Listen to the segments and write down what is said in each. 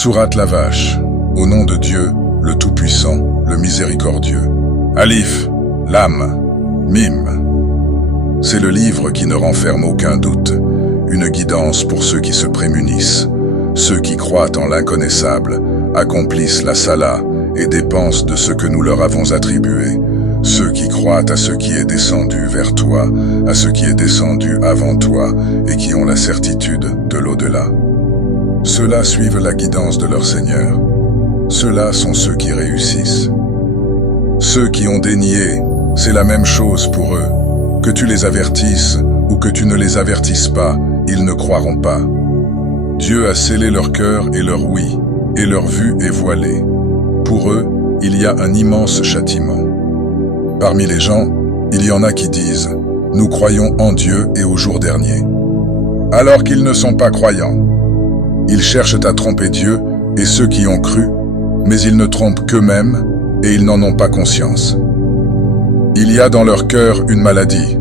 Sourate la Vache, au nom de Dieu, le Tout-Puissant, le Miséricordieux. Alif, Lam, Mim. C'est le livre qui ne renferme aucun doute, une guidance pour ceux qui se prémunissent, ceux qui croient en l'inconnaissable, accomplissent la Salah et dépensent de ce que nous leur avons attribué, ceux qui croient à ce qui est descendu vers toi, à ce qui est descendu avant toi et qui ont la certitude de l'au-delà. Ceux-là suivent la guidance de leur Seigneur. Ceux-là sont ceux qui réussissent. Ceux qui ont dénié, c'est la même chose pour eux. Que tu les avertisses ou que tu ne les avertisses pas, ils ne croiront pas. Dieu a scellé leur cœur et leur oui, et leur vue est voilée. Pour eux, il y a un immense châtiment. Parmi les gens, il y en a qui disent « Nous croyons en Dieu et au jour dernier », alors qu'ils ne sont pas croyants. Ils cherchent à tromper Dieu et ceux qui ont cru, mais ils ne trompent qu'eux-mêmes et ils n'en ont pas conscience. Il y a dans leur cœur une maladie,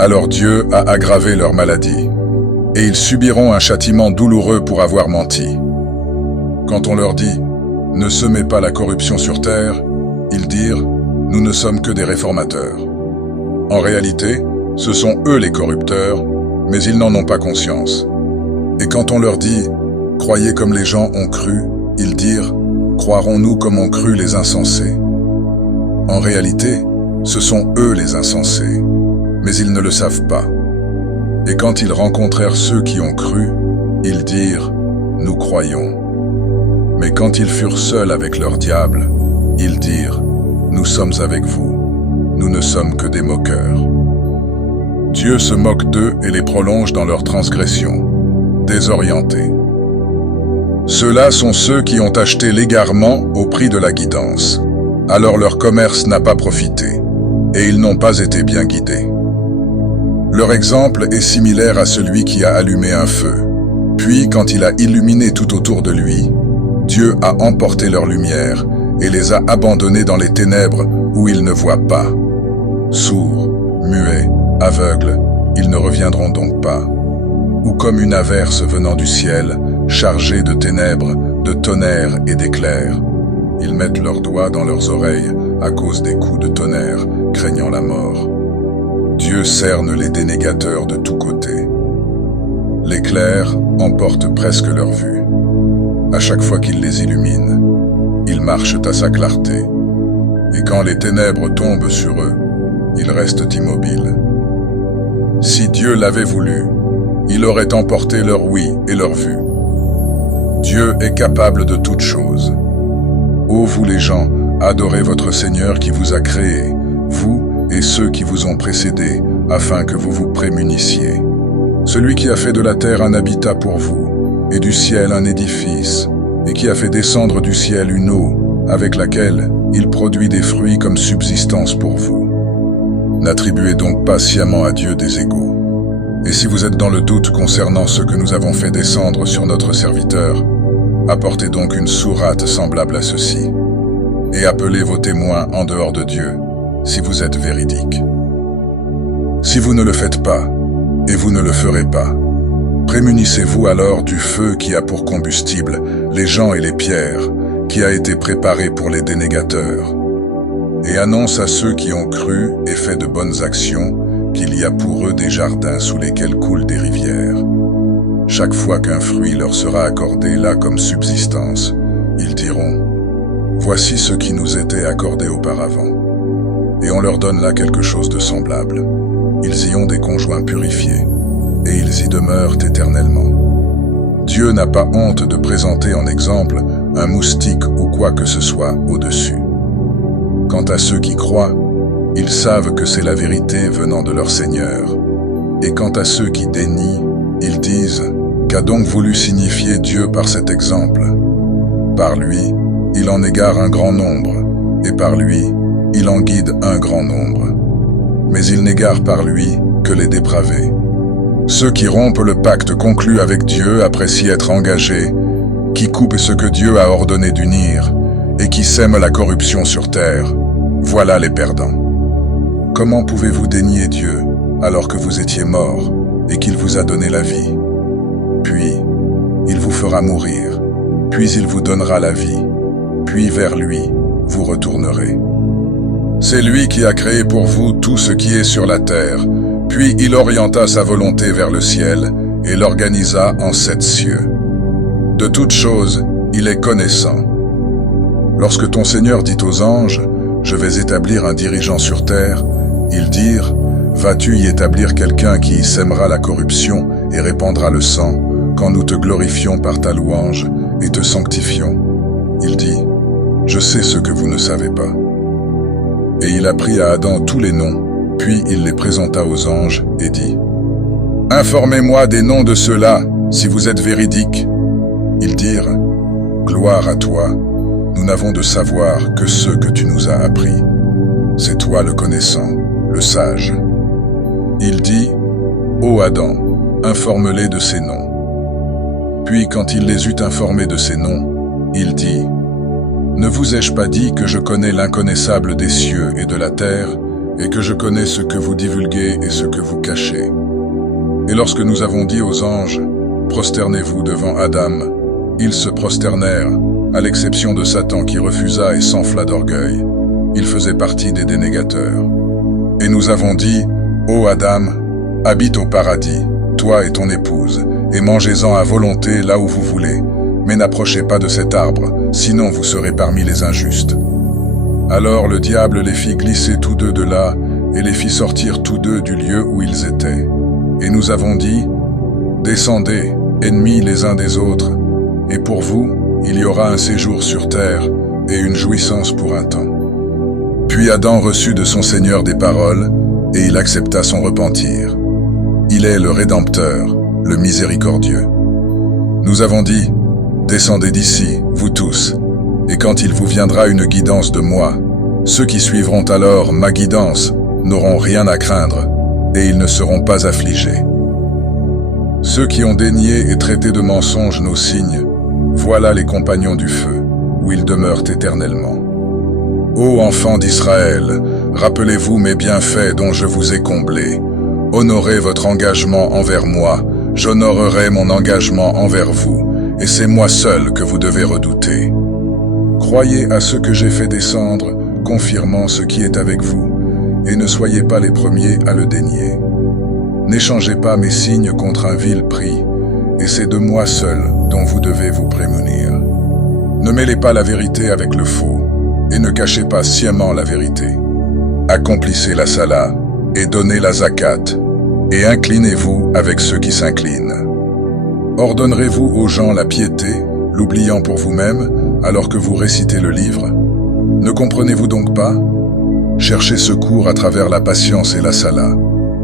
alors Dieu a aggravé leur maladie, et ils subiront un châtiment douloureux pour avoir menti. Quand on leur dit « Ne semez pas la corruption sur terre », ils dirent « Nous ne sommes que des réformateurs ». En réalité, ce sont eux les corrupteurs, mais ils n'en ont pas conscience. Et quand on leur dit « Croyez comme les gens ont cru », ils dirent « Croirons-nous comme ont cru les insensés ?» En réalité, ce sont eux les insensés, mais ils ne le savent pas. Et quand ils rencontrèrent ceux qui ont cru, ils dirent « Nous croyons ». Mais quand ils furent seuls avec leur diable, ils dirent « Nous sommes avec vous, nous ne sommes que des moqueurs ». Dieu se moque d'eux et les prolonge dans leur transgression, désorientés. Ceux-là sont ceux qui ont acheté l'égarement au prix de la guidance. Alors leur commerce n'a pas profité, et ils n'ont pas été bien guidés. Leur exemple est similaire à celui qui a allumé un feu. Puis, quand il a illuminé tout autour de lui, Dieu a emporté leur lumière et les a abandonnés dans les ténèbres où ils ne voient pas. Sourds, muets, aveugles, ils ne reviendront donc pas. Ou comme une averse venant du ciel, chargée de ténèbres, de tonnerre et d'éclairs. Ils mettent leurs doigts dans leurs oreilles à cause des coups de tonnerre, craignant la mort. Dieu cerne les dénégateurs de tous côtés. L'éclair emporte presque leur vue. À chaque fois qu'il les illumine, ils marchent à sa clarté. Et quand les ténèbres tombent sur eux, ils restent immobiles. Si Dieu l'avait voulu, il aurait emporté leur oui et leur vue. Dieu est capable de toutes choses. Ô vous les gens, adorez votre Seigneur qui vous a créés, vous et ceux qui vous ont précédés, afin que vous vous prémunissiez. Celui qui a fait de la terre un habitat pour vous, et du ciel un édifice, et qui a fait descendre du ciel une eau, avec laquelle il produit des fruits comme subsistance pour vous. N'attribuez donc pas sciemment à Dieu des égaux. Et si vous êtes dans le doute concernant ce que nous avons fait descendre sur notre serviteur, apportez donc une sourate semblable à ceci, et appelez vos témoins en dehors de Dieu, si vous êtes véridiques. Si vous ne le faites pas, et vous ne le ferez pas, prémunissez-vous alors du feu qui a pour combustible les gens et les pierres, qui a été préparé pour les dénégateurs, et annonce à ceux qui ont cru et fait de bonnes actions qu'il y a pour eux des jardins sous lesquels coulent des rivières. Chaque fois qu'un fruit leur sera accordé là comme subsistance, ils diront « Voici ce qui nous était accordé auparavant ». Et on leur donne là quelque chose de semblable. Ils y ont des conjoints purifiés, et ils y demeurent éternellement. Dieu n'a pas honte de présenter en exemple un moustique ou quoi que ce soit au-dessus. Quant à ceux qui croient, ils savent que c'est la vérité venant de leur Seigneur. Et quant à ceux qui dénient, ils disent « Qu'a donc voulu signifier Dieu par cet exemple ?» Par lui, il en égare un grand nombre, et par lui, il en guide un grand nombre. Mais il n'égare par lui que les dépravés. Ceux qui rompent le pacte conclu avec Dieu après s'y être engagés, qui coupent ce que Dieu a ordonné d'unir, et qui sèment la corruption sur terre, voilà les perdants. Comment pouvez-vous dénier Dieu alors que vous étiez morts et qu'il vous a donné la vie? Puis, il vous fera mourir, puis il vous donnera la vie, puis vers lui, vous retournerez. C'est lui qui a créé pour vous tout ce qui est sur la terre, puis il orienta sa volonté vers le ciel et l'organisa en 7 cieux. De toutes choses, il est connaissant. Lorsque ton Seigneur dit aux anges, « Je vais établir un dirigeant sur terre », ils dirent, « Vas-tu y établir quelqu'un qui y sèmera la corruption et répandra le sang, quand nous te glorifions par ta louange et te sanctifions ?» Il dit, « Je sais ce que vous ne savez pas. » Et il apprit à Adam tous les noms, puis il les présenta aux anges et dit, « Informez-moi des noms de ceux-là, si vous êtes véridiques. » Ils dirent, « Gloire à toi, nous n'avons de savoir que ceux que tu nous as appris. C'est toi le connaissant, le sage. » Il dit, « Ô Adam, informe-les de ces noms. » Puis quand il les eut informés de ces noms, il dit, « Ne vous ai-je pas dit que je connais l'inconnaissable des cieux et de la terre, et que je connais ce que vous divulguez et ce que vous cachez. Et lorsque nous avons dit aux anges, « Prosternez-vous devant Adam », ils se prosternèrent, à l'exception de Satan qui refusa et s'enfla d'orgueil. Il faisait partie des dénégateurs. Et nous avons dit, « Ô Adam, habite au paradis, toi et ton épouse, et mangez-en à volonté là où vous voulez, mais n'approchez pas de cet arbre, sinon vous serez parmi les injustes. » Alors le diable les fit glisser tous deux de là, et les fit sortir tous deux du lieu où ils étaient. Et nous avons dit, « Descendez, ennemis les uns des autres, et pour vous, il y aura un séjour sur terre, et une jouissance pour un temps. » Puis Adam reçut de son Seigneur des paroles, et il accepta son repentir. Il est le Rédempteur, le miséricordieux. Nous avons dit, « Descendez d'ici, vous tous, et quand il vous viendra une guidance de moi, ceux qui suivront alors ma guidance n'auront rien à craindre, et ils ne seront pas affligés. Ceux qui ont dénié et traité de mensonges nos signes, voilà les compagnons du feu, où ils demeurent éternellement. Ô enfants d'Israël, rappelez-vous mes bienfaits dont je vous ai comblés. Honorez votre engagement envers moi, j'honorerai mon engagement envers vous, et c'est moi seul que vous devez redouter. Croyez à ce que j'ai fait descendre, confirmant ce qui est avec vous, et ne soyez pas les premiers à le dénier. N'échangez pas mes signes contre un vil prix, et c'est de moi seul dont vous devez vous prémunir. Ne mêlez pas la vérité avec le faux, et ne cachez pas sciemment la vérité. Accomplissez la sala, et donnez la zakat, et inclinez-vous avec ceux qui s'inclinent. Ordonnerez-vous aux gens la piété, l'oubliant pour vous-même, alors que vous récitez le livre? Ne comprenez-vous donc pas? Cherchez secours à travers la patience et la sala.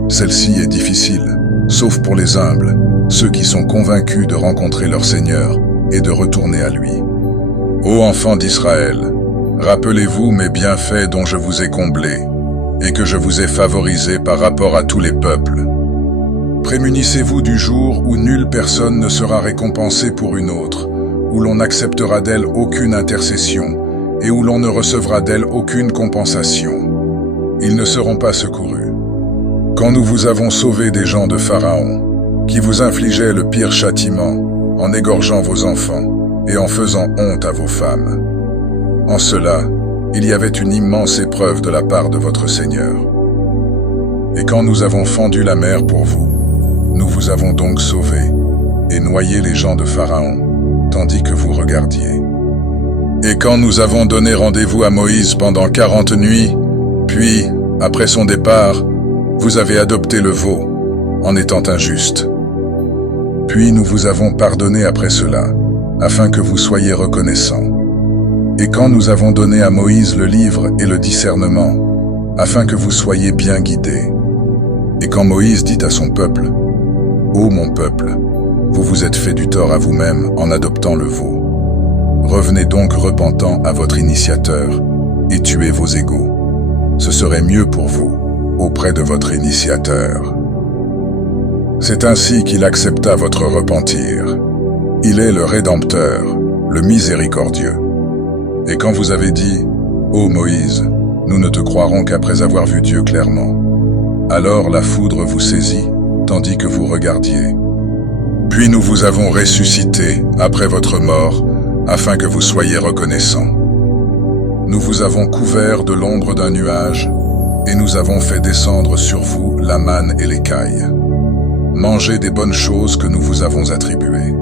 Celle-ci est difficile, sauf pour les humbles, ceux qui sont convaincus de rencontrer leur Seigneur et de retourner à lui. Ô enfants d'Israël, rappelez-vous mes bienfaits dont je vous ai comblés, et que je vous ai favorisés par rapport à tous les peuples. Prémunissez-vous du jour où nulle personne ne sera récompensée pour une autre, où l'on n'acceptera d'elle aucune intercession, et où l'on ne recevra d'elle aucune compensation. Ils ne seront pas secourus. Quand nous vous avons sauvé des gens de Pharaon, qui vous infligeaient le pire châtiment, en égorgeant vos enfants, et en faisant honte à vos femmes. En cela, il y avait une immense épreuve de la part de votre Seigneur. Et quand nous avons fendu la mer pour vous, nous vous avons donc sauvés, et noyé les gens de Pharaon, tandis que vous regardiez. Et quand nous avons donné rendez-vous à Moïse pendant 40 nuits, puis, après son départ, vous avez adopté le veau, en étant injuste. Puis nous vous avons pardonné après cela, afin que vous soyez reconnaissants. Et quand nous avons donné à Moïse le livre et le discernement, afin que vous soyez bien guidés. Et quand Moïse dit à son peuple, « Ô mon peuple, vous vous êtes fait du tort à vous-même en adoptant le veau. Revenez donc repentant à votre initiateur et tuez vos égaux. Ce serait mieux pour vous auprès de votre initiateur. » C'est ainsi qu'il accepta votre repentir. Il est le Rédempteur, le miséricordieux. Et quand vous avez dit, « Ô Moïse, nous ne te croirons qu'après avoir vu Dieu clairement. » Alors la foudre vous saisit, tandis que vous regardiez. Puis nous vous avons ressuscité après votre mort, afin que vous soyez reconnaissants. Nous vous avons couvert de l'ombre d'un nuage, et nous avons fait descendre sur vous la manne et l'écaille. Mangez des bonnes choses que nous vous avons attribuées.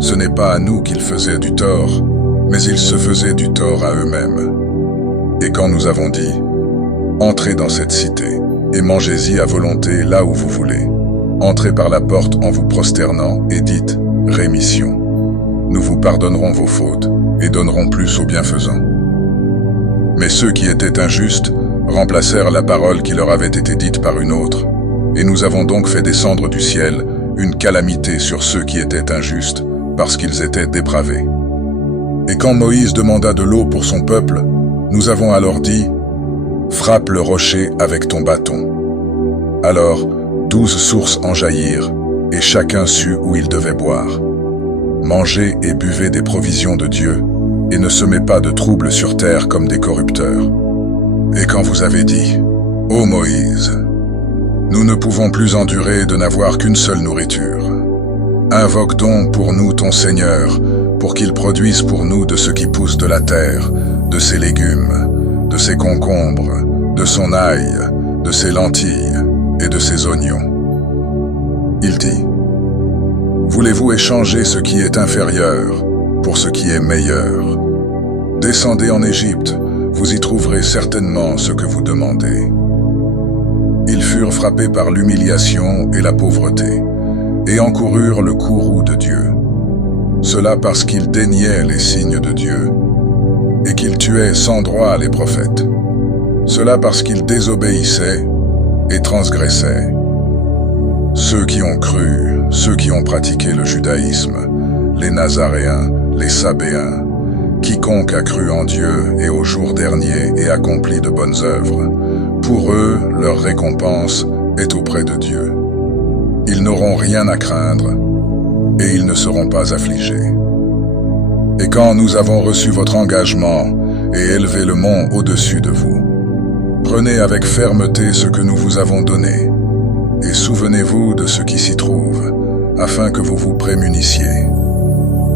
Ce n'est pas à nous qu'ils faisaient du tort, mais ils se faisaient du tort à eux-mêmes. Et quand nous avons dit « Entrez dans cette cité, et mangez-y à volonté là où vous voulez. Entrez par la porte en vous prosternant et dites « Rémission ». Nous vous pardonnerons vos fautes et donnerons plus aux bienfaisants. Mais ceux qui étaient injustes remplacèrent la parole qui leur avait été dite par une autre, et nous avons donc fait descendre du ciel une calamité sur ceux qui étaient injustes, parce qu'ils étaient dépravés. Et quand Moïse demanda de l'eau pour son peuple, nous avons alors dit « Frappe le rocher avec ton bâton ». Alors 12 sources en jaillirent, et chacun sut où il devait boire. Mangez et buvez des provisions de Dieu, et ne semez pas de troubles sur terre comme des corrupteurs. Et quand vous avez dit « Ô Moïse, nous ne pouvons plus endurer de n'avoir qu'une seule nourriture. Invoque donc pour nous ton Seigneur, pour qu'il produise pour nous de ce qui pousse de la terre, de ses légumes, de ses concombres, de son ail, de ses lentilles et de ses oignons. » Il dit « Voulez-vous échanger ce qui est inférieur pour ce qui est meilleur? Descendez en Égypte, vous y trouverez certainement ce que vous demandez. » Ils furent frappés par l'humiliation et la pauvreté, et encoururent le courroux de Dieu. Cela parce qu'ils déniaient les signes de Dieu, et qu'ils tuaient sans droit les prophètes. Cela parce qu'ils désobéissaient et transgressaient. Ceux qui ont cru, ceux qui ont pratiqué le judaïsme, les Nazaréens, les Sabéens, quiconque a cru en Dieu et au jour dernier et accompli de bonnes œuvres, pour eux, leur récompense est auprès de Dieu. Ils n'auront rien à craindre et ils ne seront pas affligés. Et quand nous avons reçu votre engagement et élevé le mont au-dessus de vous, prenez avec fermeté ce que nous vous avons donné et souvenez-vous de ce qui s'y trouve, afin que vous vous prémunissiez.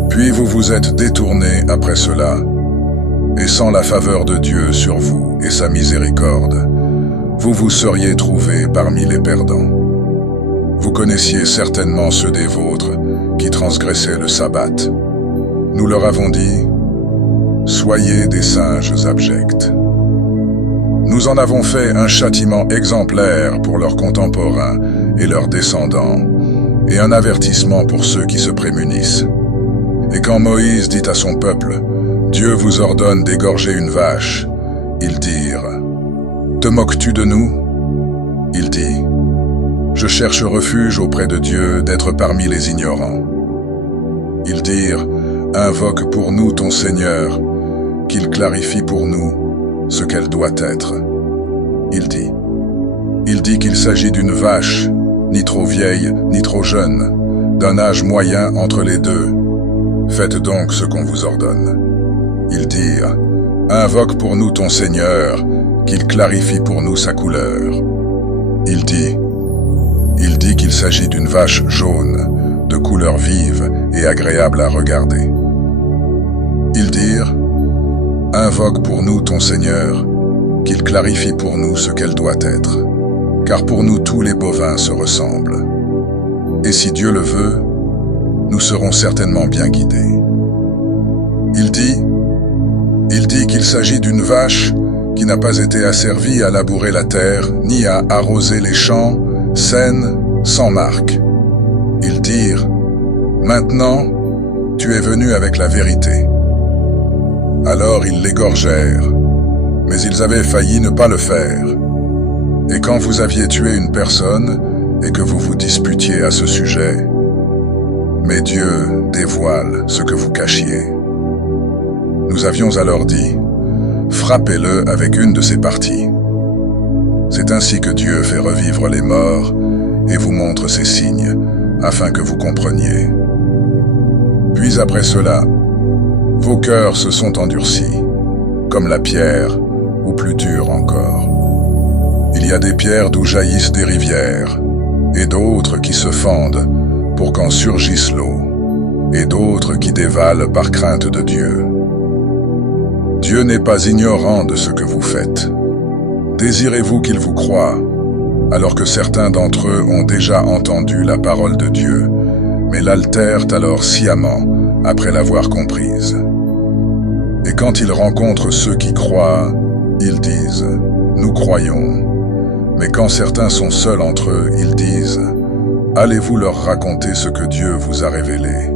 Puis vous vous êtes détournés après cela, et sans la faveur de Dieu sur vous et sa miséricorde, vous vous seriez trouvés parmi les perdants. Vous connaissiez certainement ceux des vôtres qui transgressaient le sabbat. Nous leur avons dit « Soyez des singes abjects ». Nous en avons fait un châtiment exemplaire pour leurs contemporains et leurs descendants, et un avertissement pour ceux qui se prémunissent. Et quand Moïse dit à son peuple « Dieu vous ordonne d'égorger une vache », ils dirent « Te moques-tu de nous ?» Il dit « Je cherche refuge auprès de Dieu d'être parmi les ignorants. » Ils dirent « Invoque pour nous ton Seigneur, qu'il clarifie pour nous ce qu'elle doit être. » Il dit qu'il s'agit d'une vache, ni trop vieille, ni trop jeune, d'un âge moyen entre les deux. Faites donc ce qu'on vous ordonne. Ils dirent, invoque pour nous ton Seigneur, qu'il clarifie pour nous sa couleur. Il dit qu'il s'agit d'une vache jaune, de couleur vive et agréable à regarder. Ils dirent, invoque pour nous ton Seigneur, qu'il clarifie pour nous ce qu'elle doit être, car pour nous tous les bovins se ressemblent. Et si Dieu le veut, nous serons certainement bien guidés. Il dit qu'il s'agit d'une vache qui n'a pas été asservie à labourer la terre, ni à arroser les champs, saine, sans marque. Ils dirent, maintenant, tu es venu avec la vérité. Alors ils l'égorgèrent, mais ils avaient failli ne pas le faire. Et quand vous aviez tué une personne et que vous vous disputiez à ce sujet, mais Dieu dévoile ce que vous cachiez. Nous avions alors dit, frappez-le avec une de ses parties. C'est ainsi que Dieu fait revivre les morts et vous montre ses signes, afin que vous compreniez. Puis après cela, vos cœurs se sont endurcis, comme la pierre, ou plus dure encore. Il y a des pierres d'où jaillissent des rivières, et d'autres qui se fendent pour qu'en surgisse l'eau. et d'autres qui dévalent par crainte de Dieu. Dieu n'est pas ignorant de ce que vous faites. Désirez-vous qu'il vous croie, alors que certains d'entre eux ont déjà entendu la parole de Dieu, mais l'altèrent alors sciemment après l'avoir comprise. Et quand ils rencontrent ceux qui croient, ils disent « Nous croyons ». Mais quand certains sont seuls entre eux, ils disent « Allez-vous leur raconter ce que Dieu vous a révélé,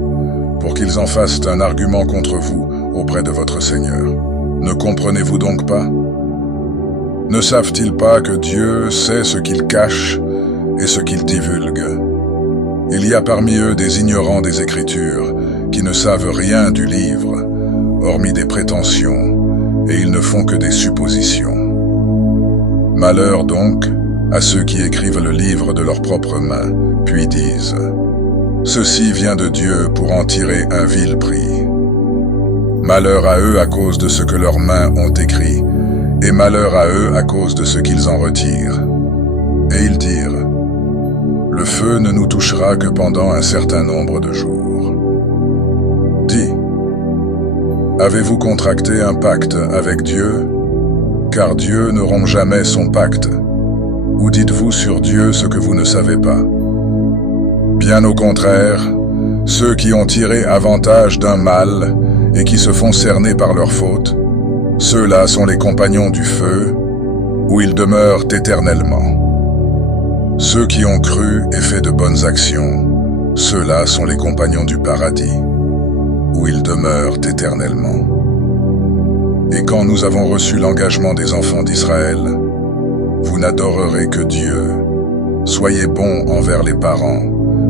pour qu'ils en fassent un argument contre vous auprès de votre Seigneur. Ne comprenez-vous donc pas? Ne savent-ils pas que Dieu sait ce qu'ils cachent et ce qu'ils divulguent? Il y a parmi eux des ignorants des Écritures qui ne savent rien du livre, hormis des prétentions, et ils ne font que des suppositions. Malheur donc à ceux qui écrivent le livre de leurs propres mains, puis disent « Ceci vient de Dieu pour en tirer un vil prix. » Malheur à eux à cause de ce que leurs mains ont écrit, et malheur à eux à cause de ce qu'ils en retirent. Et ils dirent « Le feu ne nous touchera que pendant un certain nombre de jours. » Dis, avez-vous contracté un pacte avec Dieu? Car Dieu ne rompt jamais son pacte. Ou dites-vous sur Dieu ce que vous ne savez pas? Bien au contraire, ceux qui ont tiré avantage d'un mal et qui se font cerner par leur faute, ceux-là sont les compagnons du feu, où ils demeurent éternellement. Ceux qui ont cru et fait de bonnes actions, ceux-là sont les compagnons du paradis, où ils demeurent éternellement. Et quand nous avons reçu l'engagement des enfants d'Israël, vous n'adorerez que Dieu. Soyez bons envers les parents,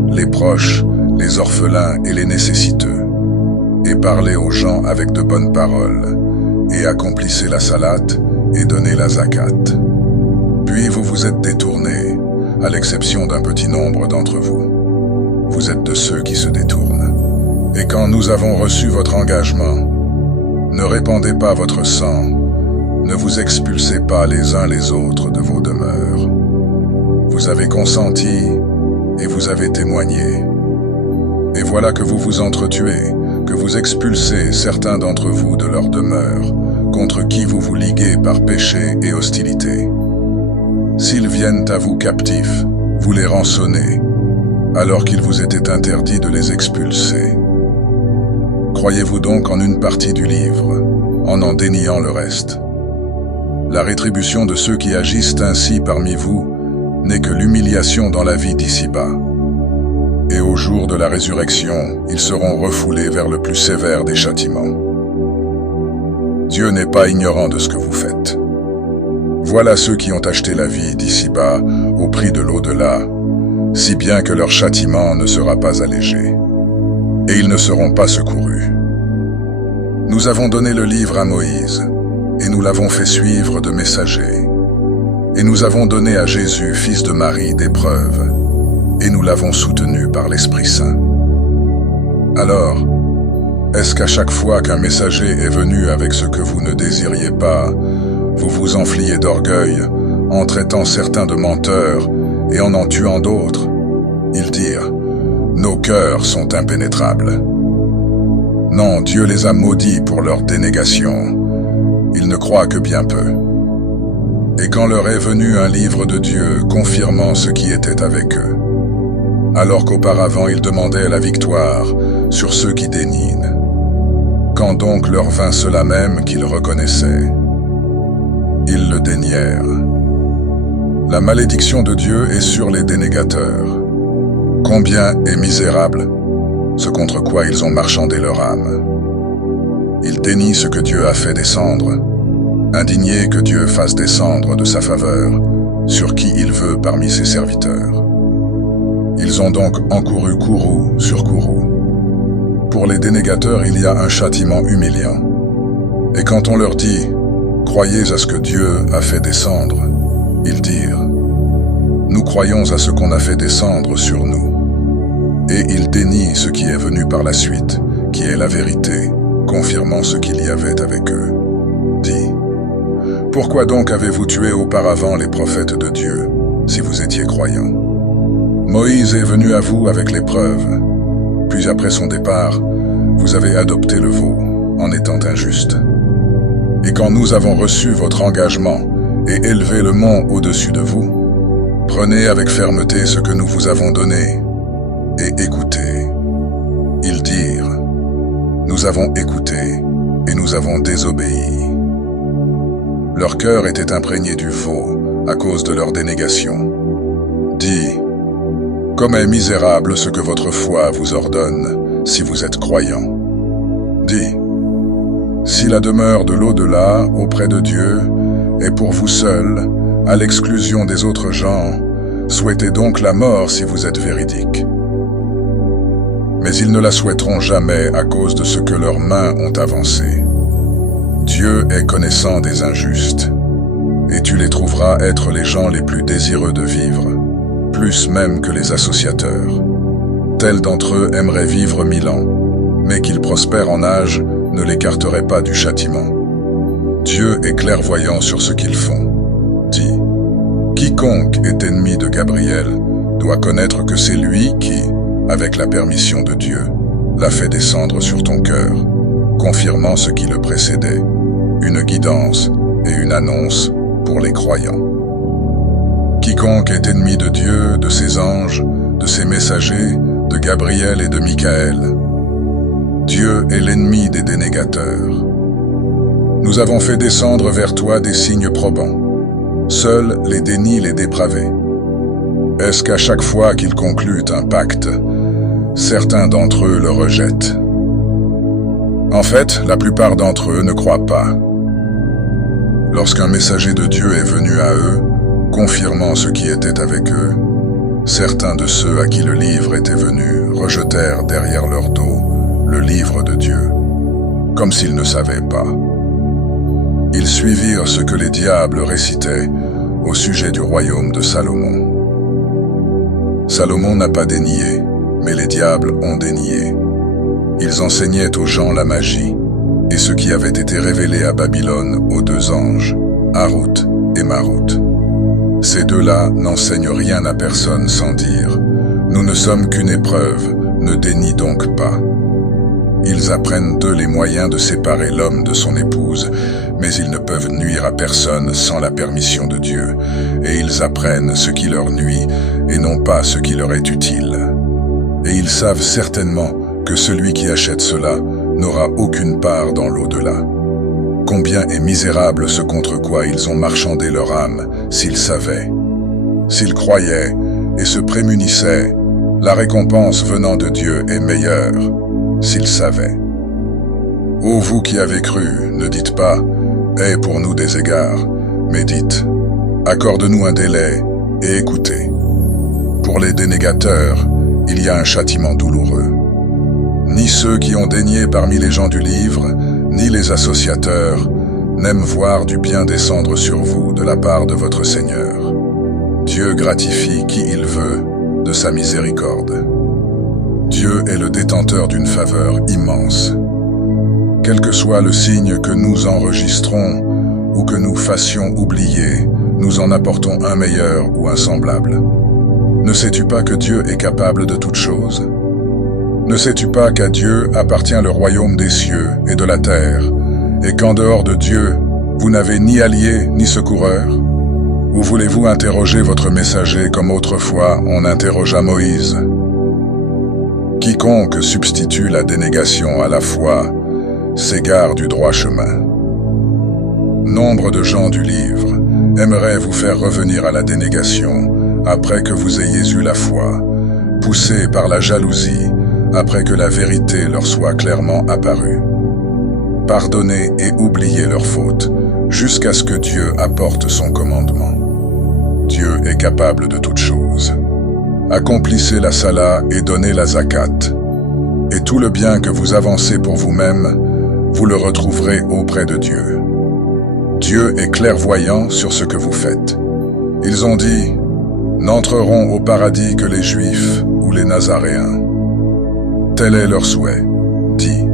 les proches, les orphelins et les nécessiteux, et parlez aux gens avec de bonnes paroles, et accomplissez la salate et donnez la zakat. Puis vous vous êtes détournés, à l'exception d'un petit nombre d'entre vous. Vous êtes de ceux qui se détournent. Et quand nous avons reçu votre engagement, ne répandez pas votre sang, ne vous expulsez pas les uns les autres de vos demeures. Vous avez consenti et vous avez témoigné. Et voilà que vous vous entretuez, que vous expulsez certains d'entre vous de leur demeure, contre qui vous vous liguez par péché et hostilité. S'ils viennent à vous captifs, vous les rançonnez, alors qu'il vous était interdit de les expulser. Croyez-vous donc en une partie du livre, en déniant le reste? La rétribution de ceux qui agissent ainsi parmi vous n'est que l'humiliation dans la vie d'ici-bas. Et au jour de la résurrection, ils seront refoulés vers le plus sévère des châtiments. Dieu n'est pas ignorant de ce que vous faites. Voilà ceux qui ont acheté la vie d'ici-bas au prix de l'au-delà, si bien que leur châtiment ne sera pas allégé, et ils ne seront pas secourus. Nous avons donné le livre à Moïse, et nous l'avons fait suivre de messagers. Et nous avons donné à Jésus, fils de Marie, des preuves, et nous l'avons soutenu par l'Esprit Saint. Alors, est-ce qu'à chaque fois qu'un messager est venu avec ce que vous ne désiriez pas, vous vous enfliez d'orgueil, en traitant certains de menteurs et en tuant d'autres? Ils dirent, « Nos cœurs sont impénétrables. » Non, Dieu les a maudits pour leur dénégation. Ils ne croient que bien peu. Et quand leur est venu un livre de Dieu confirmant ce qui était avec eux, alors qu'auparavant ils demandaient la victoire sur ceux qui dénient, quand donc leur vint cela même qu'ils reconnaissaient, ils le dénièrent. La malédiction de Dieu est sur les dénégateurs. Combien est misérable ce contre quoi ils ont marchandé leur âme. Ils dénient ce que Dieu a fait descendre, indignés que Dieu fasse descendre de sa faveur sur qui il veut parmi ses serviteurs. Ils ont donc encouru courroux sur courroux. Pour les dénégateurs, il y a un châtiment humiliant. Et quand on leur dit « Croyez à ce que Dieu a fait descendre », ils dirent « Nous croyons à ce qu'on a fait descendre sur nous ». Et ils dénient ce qui est venu par la suite, qui est la vérité, confirmant ce qu'il y avait avec eux. Dit « Pourquoi donc avez-vous tué auparavant les prophètes de Dieu, si vous étiez croyants? Moïse est venu à vous avec les preuves. puis après son départ, vous avez adopté le veau, en étant injuste. Et quand nous avons reçu votre engagement et élevé le mont au-dessus de vous, prenez avec fermeté ce que nous vous avons donné et écoutez. Ils dirent, nous avons écouté et nous avons désobéi. Leur cœur était imprégné du veau à cause de leur dénégation. Dis, comme est misérable ce que votre foi vous ordonne si vous êtes croyants. Dis, si la demeure de l'au-delà auprès de Dieu est pour vous seul, à l'exclusion des autres gens, souhaitez donc la mort si vous êtes véridique. Mais ils ne la souhaiteront jamais à cause de ce que leurs mains ont avancé. Dieu est connaissant des injustes, et tu les trouveras être les gens les plus désireux de vivre, plus même que les associateurs. Tels d'entre eux aimeraient vivre 1000 ans, mais qu'ils prospèrent en âge ne l'écarterait pas du châtiment. Dieu est clairvoyant sur ce qu'ils font. Dis, quiconque est ennemi de Gabriel doit connaître que c'est lui qui, avec la permission de Dieu, l'a fait descendre sur ton cœur, confirmant ce qui le précédait, une guidance et une annonce pour les croyants. Quiconque est ennemi de Dieu, de ses anges, de ses messagers, de Gabriel et de Michaël, Dieu est l'ennemi des dénégateurs. Nous avons fait descendre vers toi des signes probants. Seuls les dénient les dépravés. Est-ce qu'à chaque fois qu'ils concluent un pacte, certains d'entre eux le rejettent? En fait, la plupart d'entre eux ne croient pas. Lorsqu'un messager de Dieu est venu à eux, confirmant ce qui était avec eux, certains de ceux à qui le livre était venu rejetèrent derrière leur dos le livre de Dieu, comme s'ils ne savaient pas. Ils suivirent ce que les diables récitaient au sujet du royaume de Salomon. Salomon n'a pas dénié, mais les diables ont dénié. Ils enseignaient aux gens la magie, et ce qui avait été révélé à Babylone aux 2 anges, Harut et Marut. Ces deux-là n'enseignent rien à personne sans dire « Nous ne sommes qu'une épreuve, ne dénie donc pas ». Ils apprennent d'eux les moyens de séparer l'homme de son épouse, mais ils ne peuvent nuire à personne sans la permission de Dieu, et ils apprennent ce qui leur nuit et non pas ce qui leur est utile. Et ils savent certainement que celui qui achète cela n'aura aucune part dans l'au-delà. Combien est misérable ce contre quoi ils ont marchandé leur âme, s'ils savaient. S'ils croyaient et se prémunissaient, la récompense venant de Dieu est meilleure, s'ils savaient. Ô vous qui avez cru, ne dites pas « Aie pour nous des égards », mais dites « Accorde-nous un délai et écoutez ». Pour les dénégateurs, il y a un châtiment douloureux. Ni ceux qui ont dénié parmi les gens du livre, ni les associateurs, n'aiment voir du bien descendre sur vous de la part de votre Seigneur. Dieu gratifie qui il veut de sa miséricorde. Dieu est le détenteur d'une faveur immense. Quel que soit le signe que nous enregistrons ou que nous fassions oublier, nous en apportons un meilleur ou un semblable. Ne sais-tu pas que Dieu est capable de toutes choses? Ne sais-tu pas qu'à Dieu appartient le royaume des cieux et de la terre, et qu'en dehors de Dieu, vous n'avez ni allié ni secoureur? Ou voulez-vous interroger votre messager comme autrefois on interrogea Moïse? Quiconque substitue la dénégation à la foi s'égare du droit chemin. Nombre de gens du livre aimeraient vous faire revenir à la dénégation après que vous ayez eu la foi, poussés par la jalousie après que la vérité leur soit clairement apparue. Pardonnez et oubliez leurs fautes jusqu'à ce que Dieu apporte son commandement. Dieu est capable de toutes choses. Accomplissez la sala et donnez la zakat. Et tout le bien que vous avancez pour vous-même, vous le retrouverez auprès de Dieu. Dieu est clairvoyant sur ce que vous faites. Ils ont dit, n'entreront au paradis que les Juifs ou les Nazaréens. Tel est leur souhait. Dis,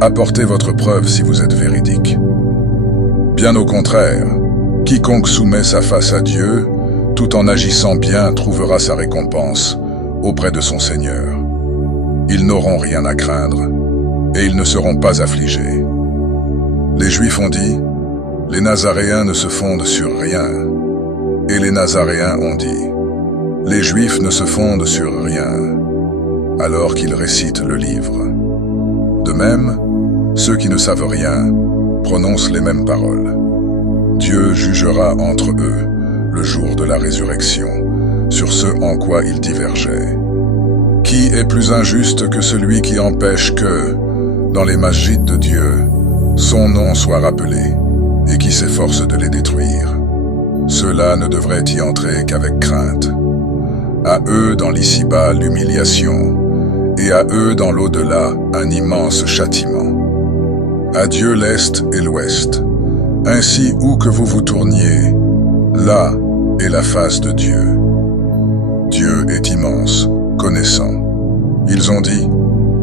apportez votre preuve si vous êtes véridique. Bien au contraire, quiconque soumet sa face à Dieu, tout en agissant bien, trouvera sa récompense auprès de son Seigneur. Ils n'auront rien à craindre, et ils ne seront pas affligés. Les Juifs ont dit, les Nazaréens ne se fondent sur rien. Et les Nazaréens ont dit, les Juifs ne se fondent sur rien, alors qu'ils récitent le livre. De même, ceux qui ne savent rien prononcent les mêmes paroles. Dieu jugera entre eux le jour de la résurrection sur ce en quoi ils divergeaient. Qui est plus injuste que celui qui empêche que, dans les masjid de Dieu, son nom soit rappelé et qui s'efforce de les détruire? Ceux-là ne devraient y entrer qu'avec crainte. À eux dans l'ici-bas l'humiliation, et à eux dans l'au-delà un immense châtiment. À Dieu l'Est et l'Ouest. Ainsi où que vous vous tourniez, là est la face de Dieu. Dieu est immense, connaissant. Ils ont dit,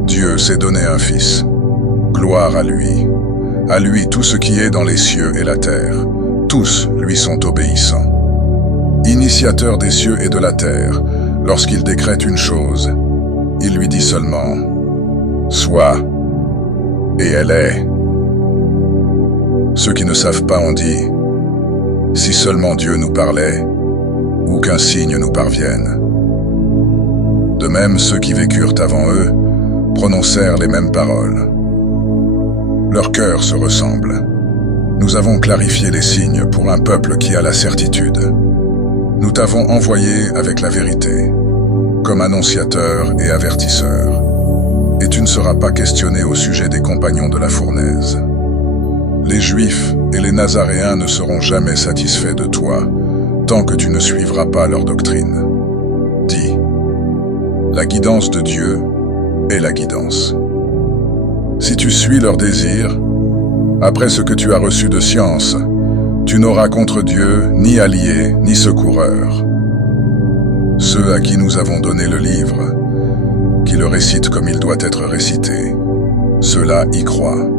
Dieu s'est donné un fils. Gloire à lui tout ce qui est dans les cieux et la terre. Tous lui sont obéissants. Initiateur des cieux et de la terre, lorsqu'il décrète une chose, il lui dit seulement « Sois » et elle est. Ceux qui ne savent pas ont dit « Si seulement Dieu nous parlait, ou qu'un signe nous parvienne. » De même, ceux qui vécurent avant eux prononcèrent les mêmes paroles. Leurs cœurs se ressemblent. Nous avons clarifié les signes pour un peuple qui a la certitude. Nous t'avons envoyé avec la vérité, comme annonciateur et avertisseur, et tu ne seras pas questionné au sujet des compagnons de la fournaise. Les Juifs et les Nazaréens ne seront jamais satisfaits de toi, tant que tu ne suivras pas leur doctrine. Dis, la guidance de Dieu est la guidance. Si tu suis leurs désirs, après ce que tu as reçu de science, tu n'auras contre Dieu ni allié ni secoureur. Ceux à qui nous avons donné le livre, qui le récitent comme il doit être récité, ceux-là y croient.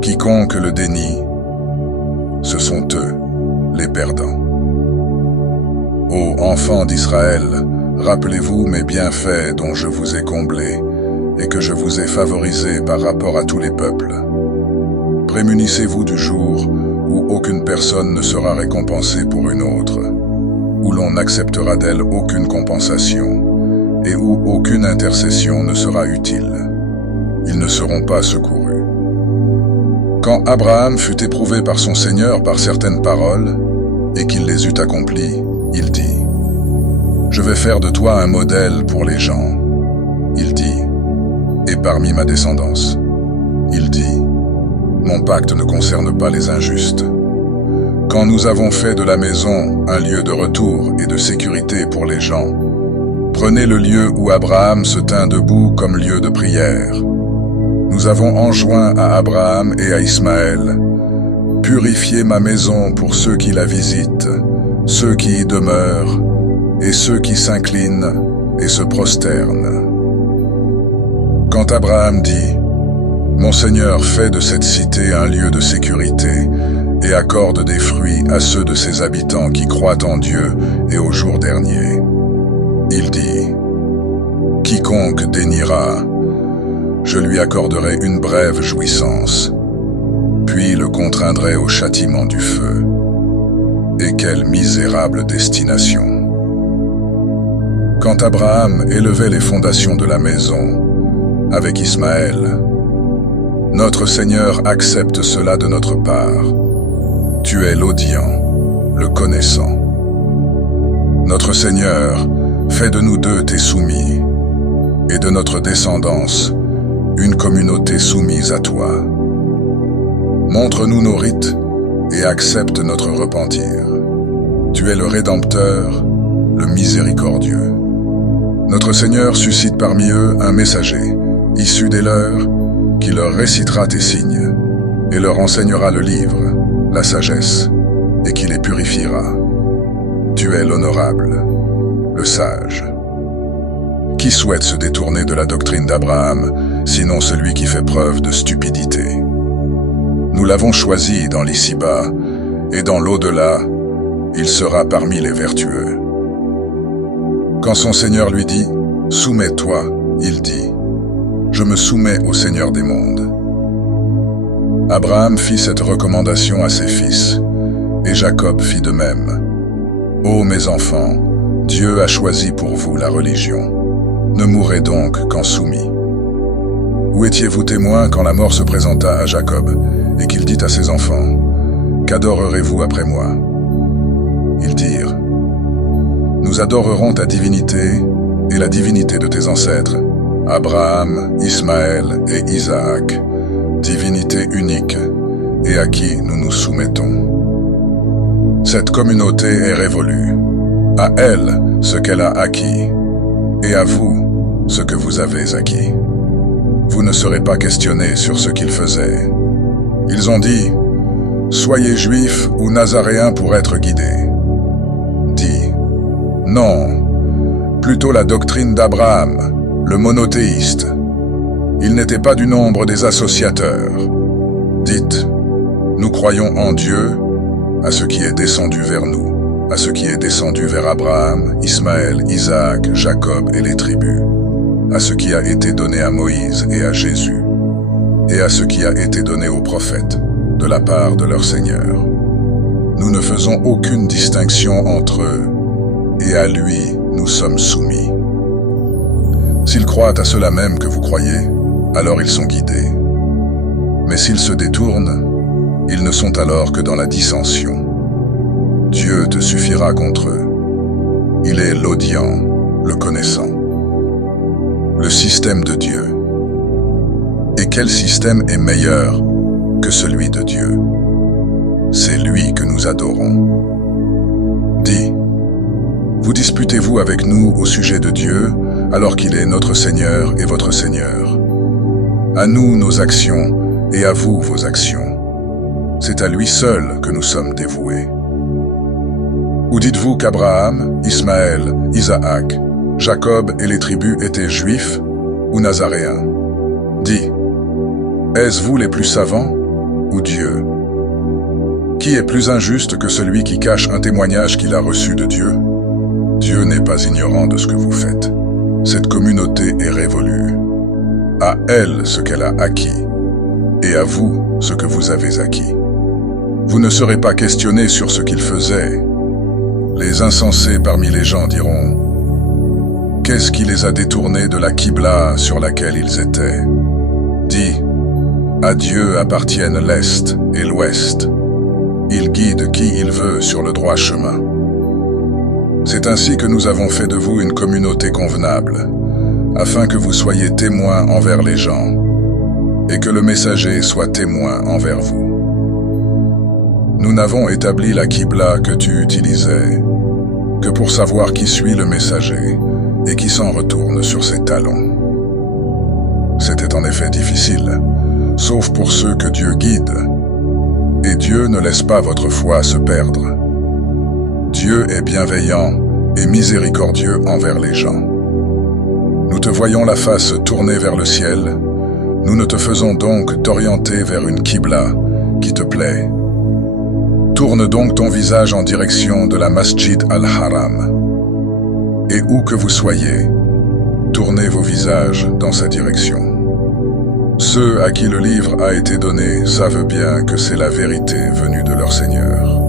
Quiconque le dénie, ce sont eux, les perdants. Ô enfants d'Israël, rappelez-vous mes bienfaits dont je vous ai comblés et que je vous ai favorisés par rapport à tous les peuples. Prémunissez-vous du jour où aucune personne ne sera récompensée pour une autre, où l'on n'acceptera d'elle aucune compensation et où aucune intercession ne sera utile. Ils ne seront pas secourus. Quand Abraham fut éprouvé par son Seigneur par certaines paroles et qu'il les eut accomplies, il dit « Je vais faire de toi un modèle pour les gens. » Il dit « Et parmi ma descendance. » Il dit « Mon pacte ne concerne pas les injustes. » Quand nous avons fait de la maison un lieu de retour et de sécurité pour les gens, prenez le lieu où Abraham se tint debout comme lieu de prière. Nous avons enjoint à Abraham et à Ismaël, « Purifiez ma maison pour ceux qui la visitent, ceux qui y demeurent, et ceux qui s'inclinent et se prosternent. » Quand Abraham dit, « Mon Seigneur fait de cette cité un lieu de sécurité et accorde des fruits à ceux de ses habitants qui croient en Dieu et au jour dernier. » Il dit, « Quiconque déniera, je lui accorderai une brève jouissance, puis le contraindrai au châtiment du feu. Et quelle misérable destination! » Quand Abraham élevait les fondations de la maison, avec Ismaël, notre Seigneur accepte cela de notre part. Tu es l'audient, le connaissant. Notre Seigneur, fais de nous deux tes soumis, et de notre descendance, une communauté soumise à toi. Montre-nous nos rites et accepte notre repentir. Tu es le Rédempteur, le miséricordieux. Notre Seigneur suscite parmi eux un messager, issu des leurs, qui leur récitera tes signes, et leur enseignera le livre, la sagesse, et qui les purifiera. Tu es l'honorable, le sage. Qui souhaite se détourner de la doctrine d'Abraham, sinon celui qui fait preuve de stupidité? Nous l'avons choisi dans l'ici-bas, et dans l'au-delà, il sera parmi les vertueux. Quand son Seigneur lui dit « Soumets-toi », il dit je me soumets au Seigneur des mondes. » Abraham fit cette recommandation à ses fils, et Jacob fit de même. « Ô mes enfants, Dieu a choisi pour vous la religion. Ne mourrez donc qu'en soumis. » Où étiez-vous témoins quand la mort se présenta à Jacob, et qu'il dit à ses enfants, « Qu'adorerez-vous après moi ?» Ils dirent, « Nous adorerons ta divinité et la divinité de tes ancêtres, Abraham, Ismaël et Isaac, divinité unique, et à qui nous nous soumettons. » Cette communauté est révolue. À elle, ce qu'elle a acquis, et à vous, ce que vous avez acquis. Vous ne serez pas questionnés sur ce qu'ils faisaient. Ils ont dit, « Soyez juifs ou nazaréens pour être guidés. » Dis, « Non, plutôt la doctrine d'Abraham, le monothéiste. Il n'était pas du nombre des associateurs. Dites, « Nous croyons en Dieu, à ce qui est descendu vers nous, à ce qui est descendu vers Abraham, Ismaël, Isaac, Jacob et les tribus, à ce qui a été donné à Moïse et à Jésus, et à ce qui a été donné aux prophètes, de la part de leur Seigneur. Nous ne faisons aucune distinction entre eux, et à lui nous sommes soumis. S'ils croient à cela même que vous croyez, alors ils sont guidés. Mais s'ils se détournent, ils ne sont alors que dans la dissension. Dieu te suffira contre eux. Il est l'audient, le connaissant. Le système de Dieu. Et quel système est meilleur que celui de Dieu? C'est lui que nous adorons. Dis, vous disputez-vous avec nous au sujet de Dieu, alors qu'il est notre Seigneur et votre Seigneur? À nous nos actions, et à vous vos actions. C'est à lui seul que nous sommes dévoués. Ou dites-vous qu'Abraham, Ismaël, Isaac, Jacob et les tribus étaient juifs ou nazaréens? Dis, est-ce vous les plus savants ou Dieu? Qui est plus injuste que celui qui cache un témoignage qu'il a reçu de Dieu? Dieu n'est pas ignorant de ce que vous faites. Cette communauté est révolue. À elle ce qu'elle a acquis, et à vous ce que vous avez acquis. Vous ne serez pas questionnés sur ce qu'ils faisaient. Les insensés parmi les gens diront, « Qu'est-ce qui les a détournés de la Qibla sur laquelle ils étaient ?» Dis, « À Dieu appartiennent l'Est et l'Ouest. Il guide qui il veut sur le droit chemin. » C'est ainsi que nous avons fait de vous une communauté convenable, afin que vous soyez témoins envers les gens, et que le messager soit témoin envers vous. Nous n'avons établi la Qibla que tu utilisais, que pour savoir qui suit le messager, et qui s'en retourne sur ses talons. C'était en effet difficile, sauf pour ceux que Dieu guide, et Dieu ne laisse pas votre foi se perdre. Dieu est bienveillant et miséricordieux envers les gens. Nous te voyons la face tournée vers le ciel, nous ne te faisons donc t'orienter vers une Qibla qui te plaît. Tourne donc ton visage en direction de la Masjid al-Haram. Et où que vous soyez, tournez vos visages dans sa direction. Ceux à qui le livre a été donné savent bien que c'est la vérité venue de leur Seigneur.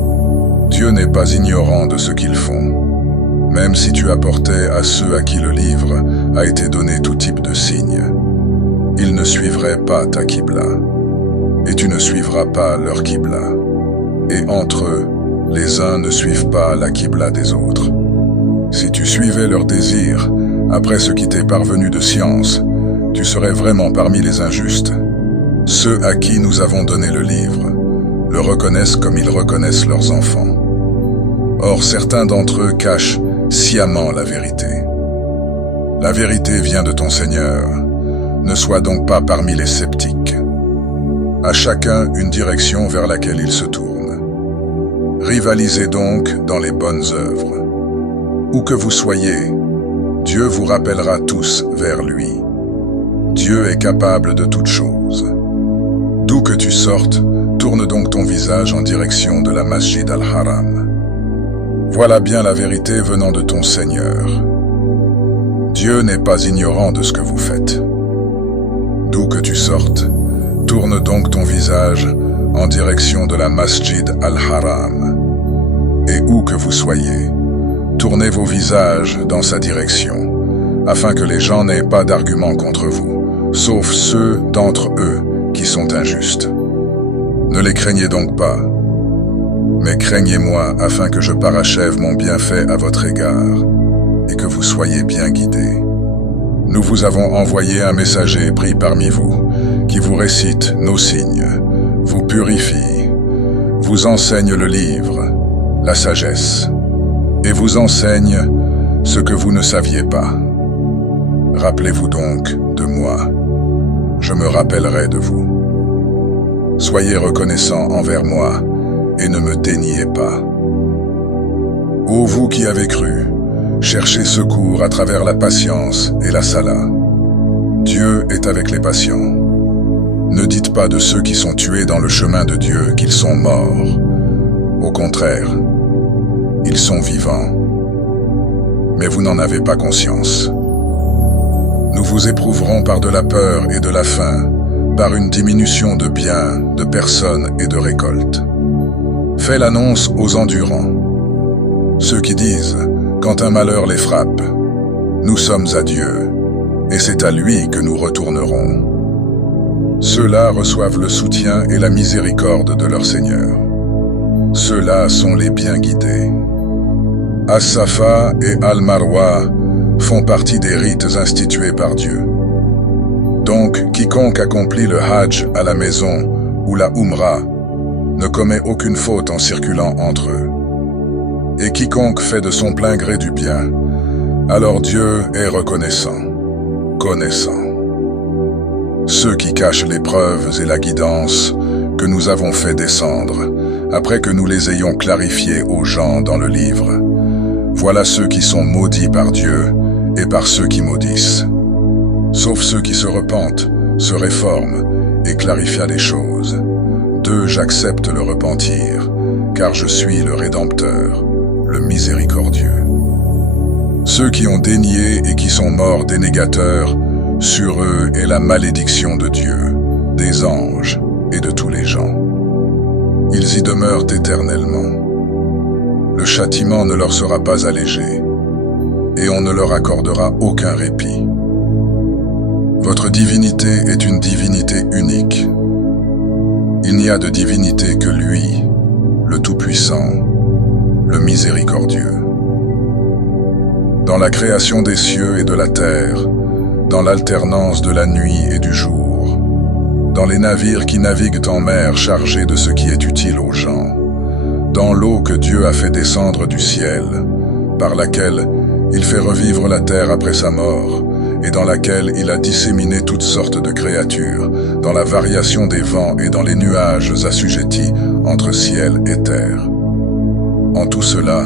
Dieu n'est pas ignorant de ce qu'ils font. Même si tu apportais à ceux à qui le livre a été donné tout type de signes, ils ne suivraient pas ta Qibla, et tu ne suivras pas leur Qibla. Et entre eux, les uns ne suivent pas la Qibla des autres. Si tu suivais leurs désirs, après ce qui t'est parvenu de science, tu serais vraiment parmi les injustes. Ceux à qui nous avons donné le livre le reconnaissent comme ils reconnaissent leurs enfants. Or, certains d'entre eux cachent sciemment la vérité. La vérité vient de ton Seigneur. Ne sois donc pas parmi les sceptiques. À chacun une direction vers laquelle il se tourne. Rivalisez donc dans les bonnes œuvres. Où que vous soyez, Dieu vous rappellera tous vers lui. Dieu est capable de toutes choses. D'où que tu sortes, tourne donc ton visage en direction de la Masjid al-Haram. Voilà bien la vérité venant de ton Seigneur. Dieu n'est pas ignorant de ce que vous faites. D'où que tu sortes, tourne donc ton visage en direction de la Masjid al-Haram. Et où que vous soyez, tournez vos visages dans sa direction, afin que les gens n'aient pas d'arguments contre vous, sauf ceux d'entre eux qui sont injustes. Ne les craignez donc pas, mais craignez-moi afin que je parachève mon bienfait à votre égard, et que vous soyez bien guidés. Nous vous avons envoyé un messager pris parmi vous, qui vous récite nos signes, vous purifie, vous enseigne le livre, la sagesse, et vous enseigne ce que vous ne saviez pas. Rappelez-vous donc de moi, je me rappellerai de vous. Soyez reconnaissants envers moi, et ne me déniez pas. Ô vous qui avez cru, cherchez secours à travers la patience et la sala. Dieu est avec les patients. Ne dites pas de ceux qui sont tués dans le chemin de Dieu qu'ils sont morts. Au contraire, ils sont vivants. Mais vous n'en avez pas conscience. Nous vous éprouverons par de la peur et de la faim, par une diminution de biens, de personnes et de récoltes. Fais l'annonce aux endurants. Ceux qui disent, quand un malheur les frappe, nous sommes à Dieu, et c'est à lui que nous retournerons. Ceux-là reçoivent le soutien et la miséricorde de leur Seigneur. Ceux-là sont les bien guidés. As-Safa et Al-Marwa font partie des rites institués par Dieu. Donc, quiconque accomplit le Hajj à la maison ou la Umrah ne commet aucune faute en circulant entre eux. Et quiconque fait de son plein gré du bien, alors Dieu est reconnaissant, connaissant. Ceux qui cachent les preuves et la guidance que nous avons fait descendre, après que nous les ayons clarifiées aux gens dans le livre, voilà ceux qui sont maudits par Dieu et par ceux qui maudissent. Sauf ceux qui se repentent, se réforment et clarifient les choses. D'eux j'accepte le repentir, car je suis le Rédempteur, le miséricordieux. Ceux qui ont dénié et qui sont morts dénégateurs, sur eux est la malédiction de Dieu, des anges et de tous les gens. Ils y demeurent éternellement. Le châtiment ne leur sera pas allégé, et on ne leur accordera aucun répit. Votre divinité est une divinité unique. Il n'y a de divinité que lui, le Tout-Puissant, le Miséricordieux. Dans la création des cieux et de la terre, dans l'alternance de la nuit et du jour, dans les navires qui naviguent en mer chargés de ce qui est utile aux gens, dans l'eau que Dieu a fait descendre du ciel, par laquelle il fait revivre la terre après sa mort, et dans laquelle il a disséminé toutes sortes de créatures, dans la variation des vents et dans les nuages assujettis entre ciel et terre. En tout cela,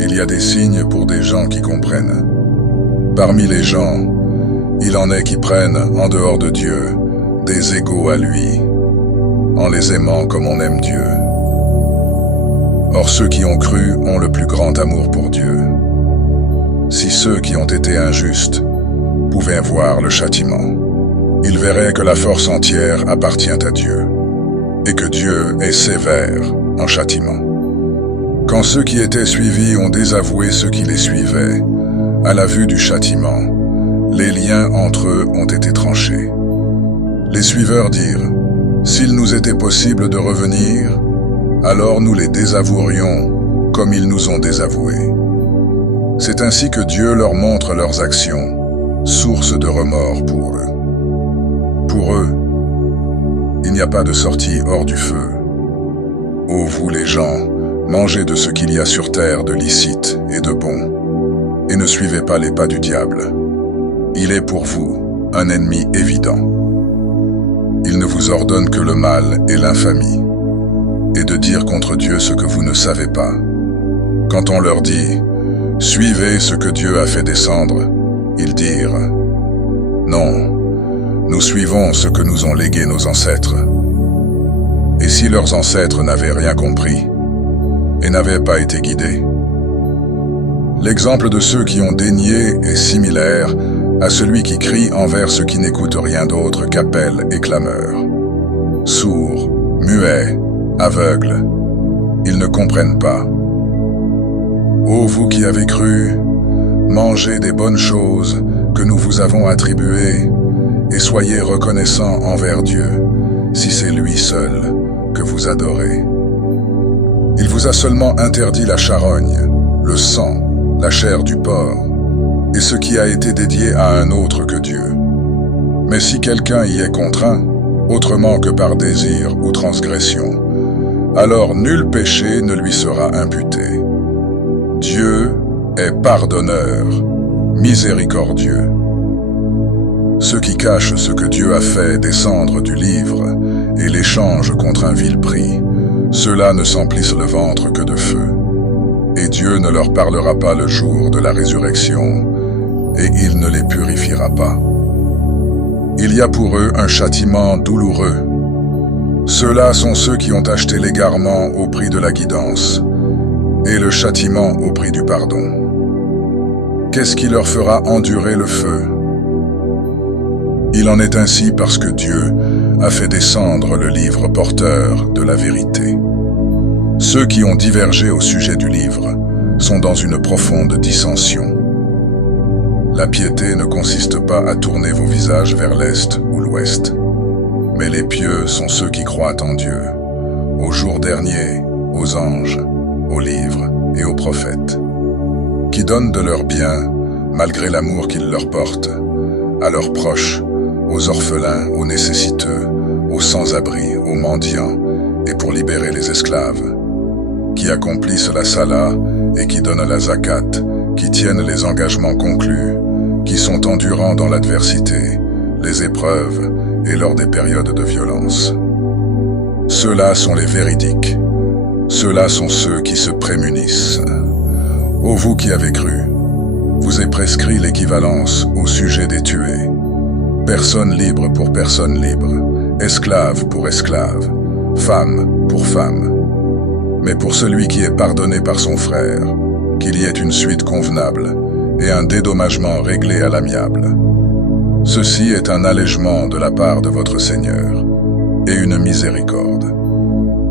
il y a des signes pour des gens qui comprennent. Parmi les gens, il en est qui prennent, en dehors de Dieu, des égaux à lui, en les aimant comme on aime Dieu. Or ceux qui ont cru ont le plus grand amour pour Dieu. Si ceux qui ont été injustes pouvaient voir le châtiment, ils verraient que la force entière appartient à Dieu, et que Dieu est sévère en châtiment. Quand ceux qui étaient suivis ont désavoué ceux qui les suivaient, à la vue du châtiment, les liens entre eux ont été tranchés. Les suiveurs dirent, « S'il nous était possible de revenir, alors nous les désavouerions comme ils nous ont désavoués. » C'est ainsi que Dieu leur montre leurs actions, source de remords pour eux. Pour eux, il n'y a pas de sortie hors du feu. Ô vous les gens, mangez de ce qu'il y a sur terre de licite et de bon, et ne suivez pas les pas du diable. Il est pour vous un ennemi évident. Il ne vous ordonne que le mal et l'infamie, et de dire contre Dieu ce que vous ne savez pas. Quand on leur dit « Suivez ce que Dieu a fait descendre », ils dirent « Non, nous suivons ce que nous ont légué nos ancêtres. » Et si leurs ancêtres n'avaient rien compris et n'avaient pas été guidés? L'exemple de ceux qui ont dénié est similaire à celui qui crie envers ceux qui n'écoutent rien d'autre qu'appel et clameur. Sourds, muets, aveugles, ils ne comprennent pas. Ô vous qui avez cru, mangez des bonnes choses que nous vous avons attribuées et soyez reconnaissants envers Dieu, si c'est lui seul que vous adorez. Il vous a seulement interdit la charogne, le sang, la chair du porc, et ce qui a été dédié à un autre que Dieu. Mais si quelqu'un y est contraint, autrement que par désir ou transgression, alors nul péché ne lui sera imputé. Dieu est pardonneur, miséricordieux. Ceux qui cachent ce que Dieu a fait descendre du livre et l'échangent contre un vil prix, ceux-là ne s'emplissent le ventre que de feu. Et Dieu ne leur parlera pas le jour de la résurrection, et il ne les purifiera pas. Il y a pour eux un châtiment douloureux. Ceux-là sont ceux qui ont acheté l'égarement au prix de la guidance, et le châtiment au prix du pardon. Qu'est-ce qui leur fera endurer le feu? Il en est ainsi parce que Dieu a fait descendre le livre porteur de la vérité. Ceux qui ont divergé au sujet du livre sont dans une profonde dissension. La piété ne consiste pas à tourner vos visages vers l'est ou l'ouest, mais les pieux sont ceux qui croient en Dieu, au jour dernier, aux anges, aux livres et aux prophètes, qui donnent de leur bien, malgré l'amour qu'ils leur portent, à leurs proches, aux orphelins, aux nécessiteux, aux sans-abri, aux mendiants, et pour libérer les esclaves, qui accomplissent la sala et qui donnent la zakat, qui tiennent les engagements conclus, qui sont endurants dans l'adversité, les épreuves et lors des périodes de violence. Ceux-là sont les véridiques. Ceux-là sont ceux qui se prémunissent. Ô vous qui avez cru, vous est prescrit l'équivalence au sujet des tués. Personne libre pour personne libre, esclave pour esclave, femme pour femme. Mais pour celui qui est pardonné par son frère, qu'il y ait une suite convenable et un dédommagement réglé à l'amiable. Ceci est un allègement de la part de votre Seigneur et une miséricorde.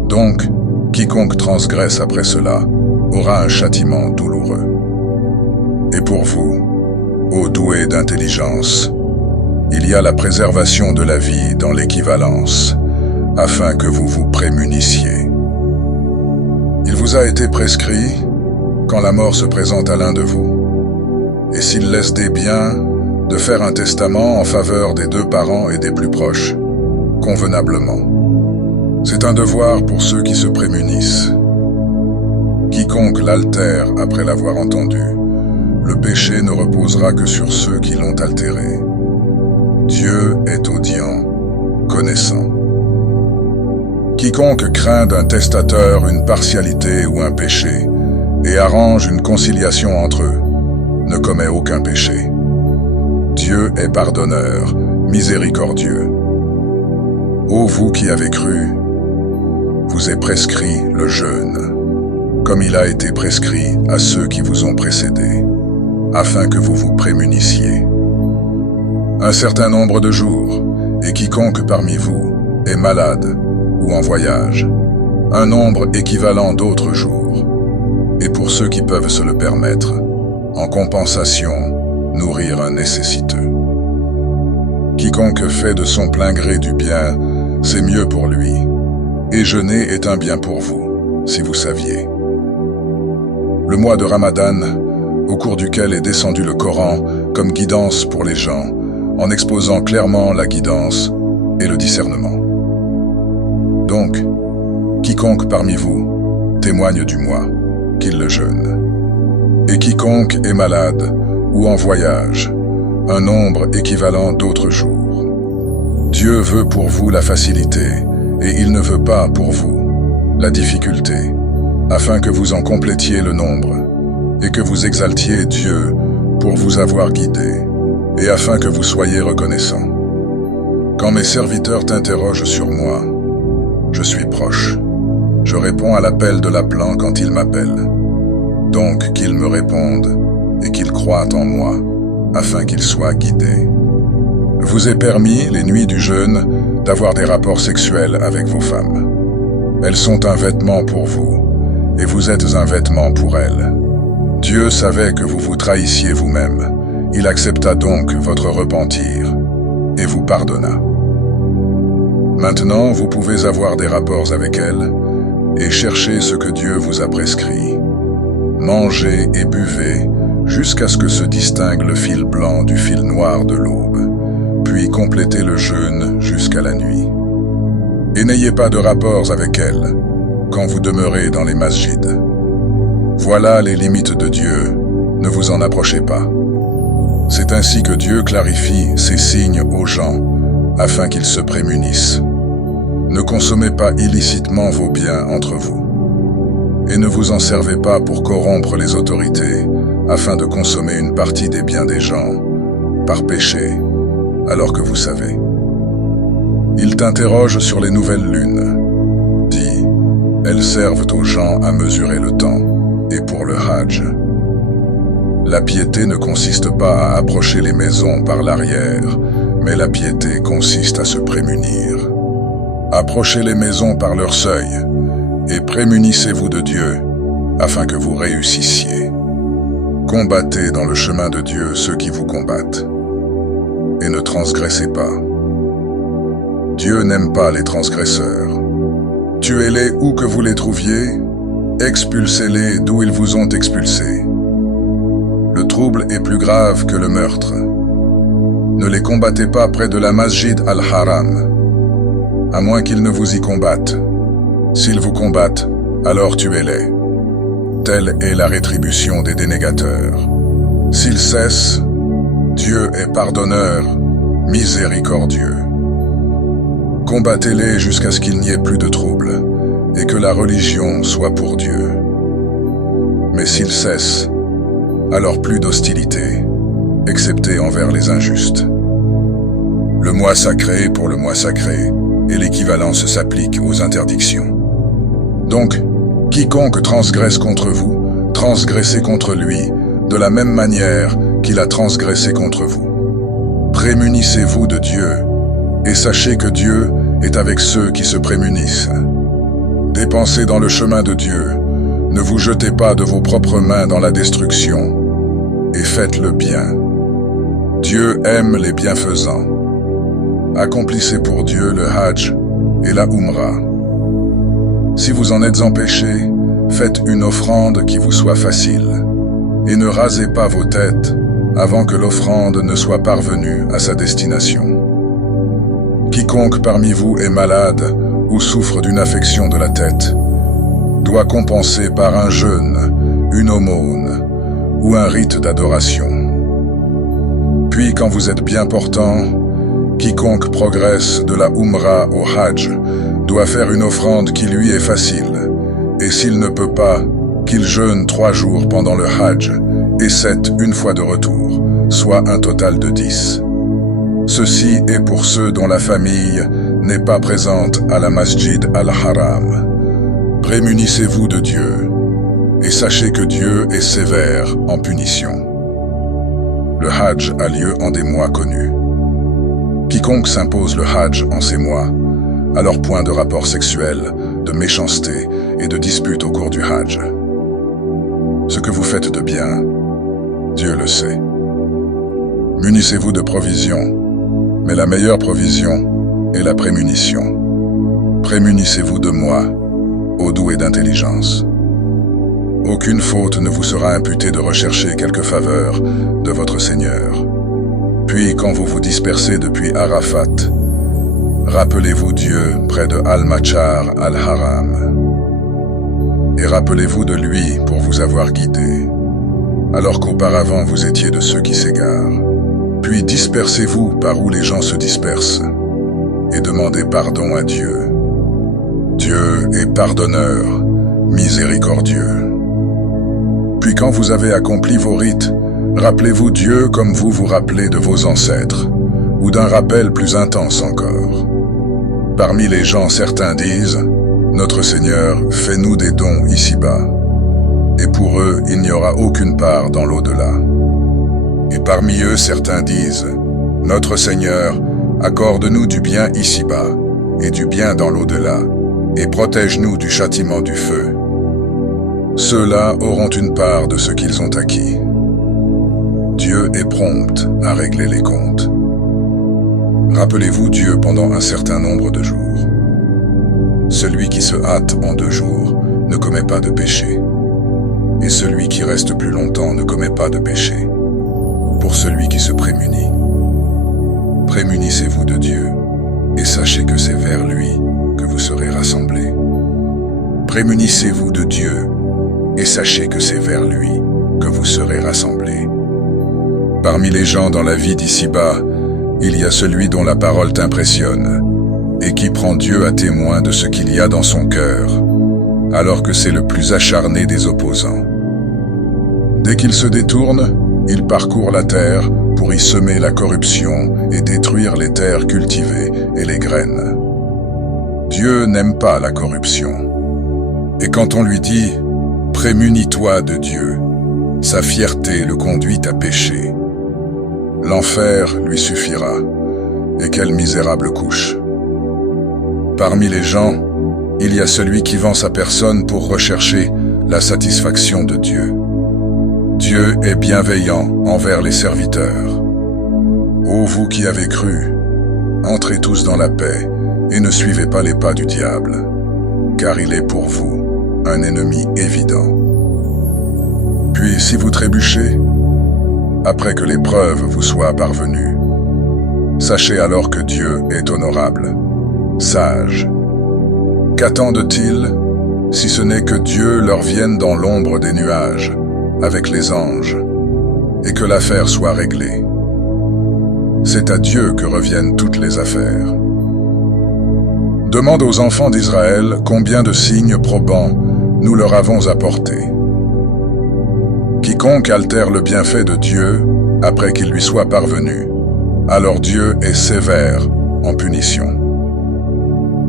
Donc, quiconque transgresse après cela aura un châtiment douloureux. Et pour vous, ô doués d'intelligence, il y a la préservation de la vie dans l'équivalence, afin que vous vous prémunissiez. Il vous a été prescrit, quand la mort se présente à l'un de vous, et s'il laisse des biens, de faire un testament en faveur des deux parents et des plus proches, convenablement. C'est un devoir pour ceux qui se prémunissent. Quiconque l'altère après l'avoir entendu, le péché ne reposera que sur ceux qui l'ont altéré. Dieu est audient, connaissant. Quiconque craint d'un testateur une partialité ou un péché et arrange une conciliation entre eux, ne commet aucun péché. Dieu est pardonneur, miséricordieux. Ô vous qui avez cru, vous est prescrit le jeûne, comme il a été prescrit à ceux qui vous ont précédés, afin que vous vous prémunissiez. Un certain nombre de jours, et quiconque parmi vous est malade ou en voyage, un nombre équivalent d'autres jours, et pour ceux qui peuvent se le permettre, en compensation, nourrir un nécessiteux. Quiconque fait de son plein gré du bien, c'est mieux pour lui, et jeûner est un bien pour vous, si vous saviez. Le mois de Ramadan, au cours duquel est descendu le Coran comme guidance pour les gens, en exposant clairement la guidance et le discernement. Donc, quiconque parmi vous témoigne du mois, qu'il le jeûne. Et quiconque est malade ou en voyage, un nombre équivalent d'autres jours. Dieu veut pour vous la facilité, et il ne veut pas pour vous la difficulté, afin que vous en complétiez le nombre, et que vous exaltiez Dieu pour vous avoir guidé, et afin que vous soyez reconnaissants. Quand mes serviteurs t'interrogent sur moi, je suis proche. Je réponds à l'appel de l'appelant quand il m'appelle. Donc qu'ils me répondent et qu'ils croient en moi, afin qu'ils soient guidés. Vous est permis, les nuits du jeûne, d'avoir des rapports sexuels avec vos femmes. Elles sont un vêtement pour vous, et vous êtes un vêtement pour elles. Dieu savait que vous vous trahissiez vous-même. Il accepta donc votre repentir, et vous pardonna. Maintenant, vous pouvez avoir des rapports avec elles, et chercher ce que Dieu vous a prescrit. Mangez et buvez, jusqu'à ce que se distingue le fil blanc du fil noir de l'aube, puis complétez le jeûne jusqu'à la nuit. Et n'ayez pas de rapports avec elles, quand vous demeurez dans les masjids. Voilà les limites de Dieu, ne vous en approchez pas. C'est ainsi que Dieu clarifie ses signes aux gens, afin qu'ils se prémunissent. Ne consommez pas illicitement vos biens entre vous. Et ne vous en servez pas pour corrompre les autorités, afin de consommer une partie des biens des gens, par péché, alors que vous savez. Il t'interroge sur les nouvelles lunes. Dis, elles servent aux gens à mesurer le temps, et pour le Hajj. La piété ne consiste pas à approcher les maisons par l'arrière, mais la piété consiste à se prémunir. Approchez les maisons par leur seuil, et prémunissez-vous de Dieu, afin que vous réussissiez. Combattez dans le chemin de Dieu ceux qui vous combattent, et ne transgressez pas. Dieu n'aime pas les transgresseurs. Tuez-les où que vous les trouviez, expulsez-les d'où ils vous ont expulsés. Le trouble est plus grave que le meurtre. Ne les combattez pas près de la Masjid al-Haram, à moins qu'ils ne vous y combattent. S'ils vous combattent, alors tuez-les. Telle est la rétribution des dénégateurs. S'ils cessent, Dieu est pardonneur, miséricordieux. Combattez-les jusqu'à ce qu'il n'y ait plus de trouble, et que la religion soit pour Dieu. Mais s'ils cessent, alors plus d'hostilité, excepté envers les injustes. Le mois sacré pour le mois sacré, et l'équivalence s'applique aux interdictions. Donc, quiconque transgresse contre vous, transgressez contre lui, de la même manière qu'il a transgressé contre vous. Prémunissez-vous de Dieu, et sachez que Dieu est avec ceux qui se prémunissent. Dépensez dans le chemin de Dieu, ne vous jetez pas de vos propres mains dans la destruction, et faites le bien. Dieu aime les bienfaisants. Accomplissez pour Dieu le Hajj et la Umrah. Si vous en êtes empêchés, faites une offrande qui vous soit facile, et ne rasez pas vos têtes avant que l'offrande ne soit parvenue à sa destination. Quiconque parmi vous est malade ou souffre d'une affection de la tête doit compenser par un jeûne, une aumône ou un rite d'adoration. Puis quand vous êtes bien portant, quiconque progresse de la Umrah au Hajj doit faire une offrande qui lui est facile, et s'il ne peut pas, qu'il jeûne 3 jours pendant le Hajj et 7 une fois de retour, soit un total de 10. Ceci est pour ceux dont la famille n'est pas présente à la Masjid al-Haram. Prémunissez-vous de Dieu, et sachez que Dieu est sévère en punition. Le Hajj a lieu en des mois connus. Quiconque s'impose le Hajj en ces mois, alors point de rapport sexuel, de méchanceté et de dispute au cours du Hajj. Ce que vous faites de bien, Dieu le sait. Munissez-vous de provisions, mais la meilleure provision est la prémunition. Prémunissez-vous de moi, ô doué d'intelligence. Aucune faute ne vous sera imputée de rechercher quelque faveur de votre Seigneur. Puis quand vous vous dispersez depuis Arafat, rappelez-vous Dieu près de Al-Machar al-Haram. Et rappelez-vous de lui pour vous avoir guidé, alors qu'auparavant vous étiez de ceux qui s'égarent. Puis dispersez-vous par où les gens se dispersent, et demandez pardon à Dieu. Dieu est pardonneur, miséricordieux. Puis quand vous avez accompli vos rites, rappelez-vous Dieu comme vous vous rappelez de vos ancêtres, ou d'un rappel plus intense encore. Parmi les gens, certains disent « Notre Seigneur, fais-nous des dons ici-bas ». Et pour eux, il n'y aura aucune part dans l'au-delà. Et parmi eux, certains disent, « Notre Seigneur, accorde-nous du bien ici-bas, et du bien dans l'au-delà, et protège-nous du châtiment du feu. » Ceux-là auront une part de ce qu'ils ont acquis. Dieu est prompt à régler les comptes. Rappelez-vous Dieu pendant un certain nombre de jours. Celui qui se hâte en 2 jours ne commet pas de péché, et celui qui reste plus longtemps ne commet pas de péché. Pour celui qui se prémunit, prémunissez-vous de Dieu, et sachez que c'est vers lui que vous serez rassemblés. Prémunissez-vous de Dieu, et sachez que c'est vers lui que vous serez rassemblés. Parmi les gens dans la vie d'ici-bas, il y a celui dont la parole t'impressionne, et qui prend Dieu à témoin de ce qu'il y a dans son cœur, alors que c'est le plus acharné des opposants. Dès qu'il se détourne, il parcourt la terre pour y semer la corruption et détruire les terres cultivées et les graines. Dieu n'aime pas la corruption. Et quand on lui dit « Prémunis-toi de Dieu », sa fierté le conduit à pécher. L'enfer lui suffira, et quelle misérable couche. Parmi les gens, il y a celui qui vend sa personne pour rechercher la satisfaction de Dieu. Dieu est bienveillant envers les serviteurs. Ô vous qui avez cru, entrez tous dans la paix et ne suivez pas les pas du diable, car il est pour vous un ennemi évident. Puis si vous trébuchez, après que l'épreuve vous soit parvenue, sachez alors que Dieu est honorable, sage. Qu'attendent-ils, si ce n'est que Dieu leur vienne dans l'ombre des nuages, avec les anges, et que l'affaire soit réglée? C'est à Dieu que reviennent toutes les affaires. Demande aux enfants d'Israël combien de signes probants nous leur avons apportés. Quiconque altère le bienfait de Dieu, après qu'il lui soit parvenu, alors Dieu est sévère en punition.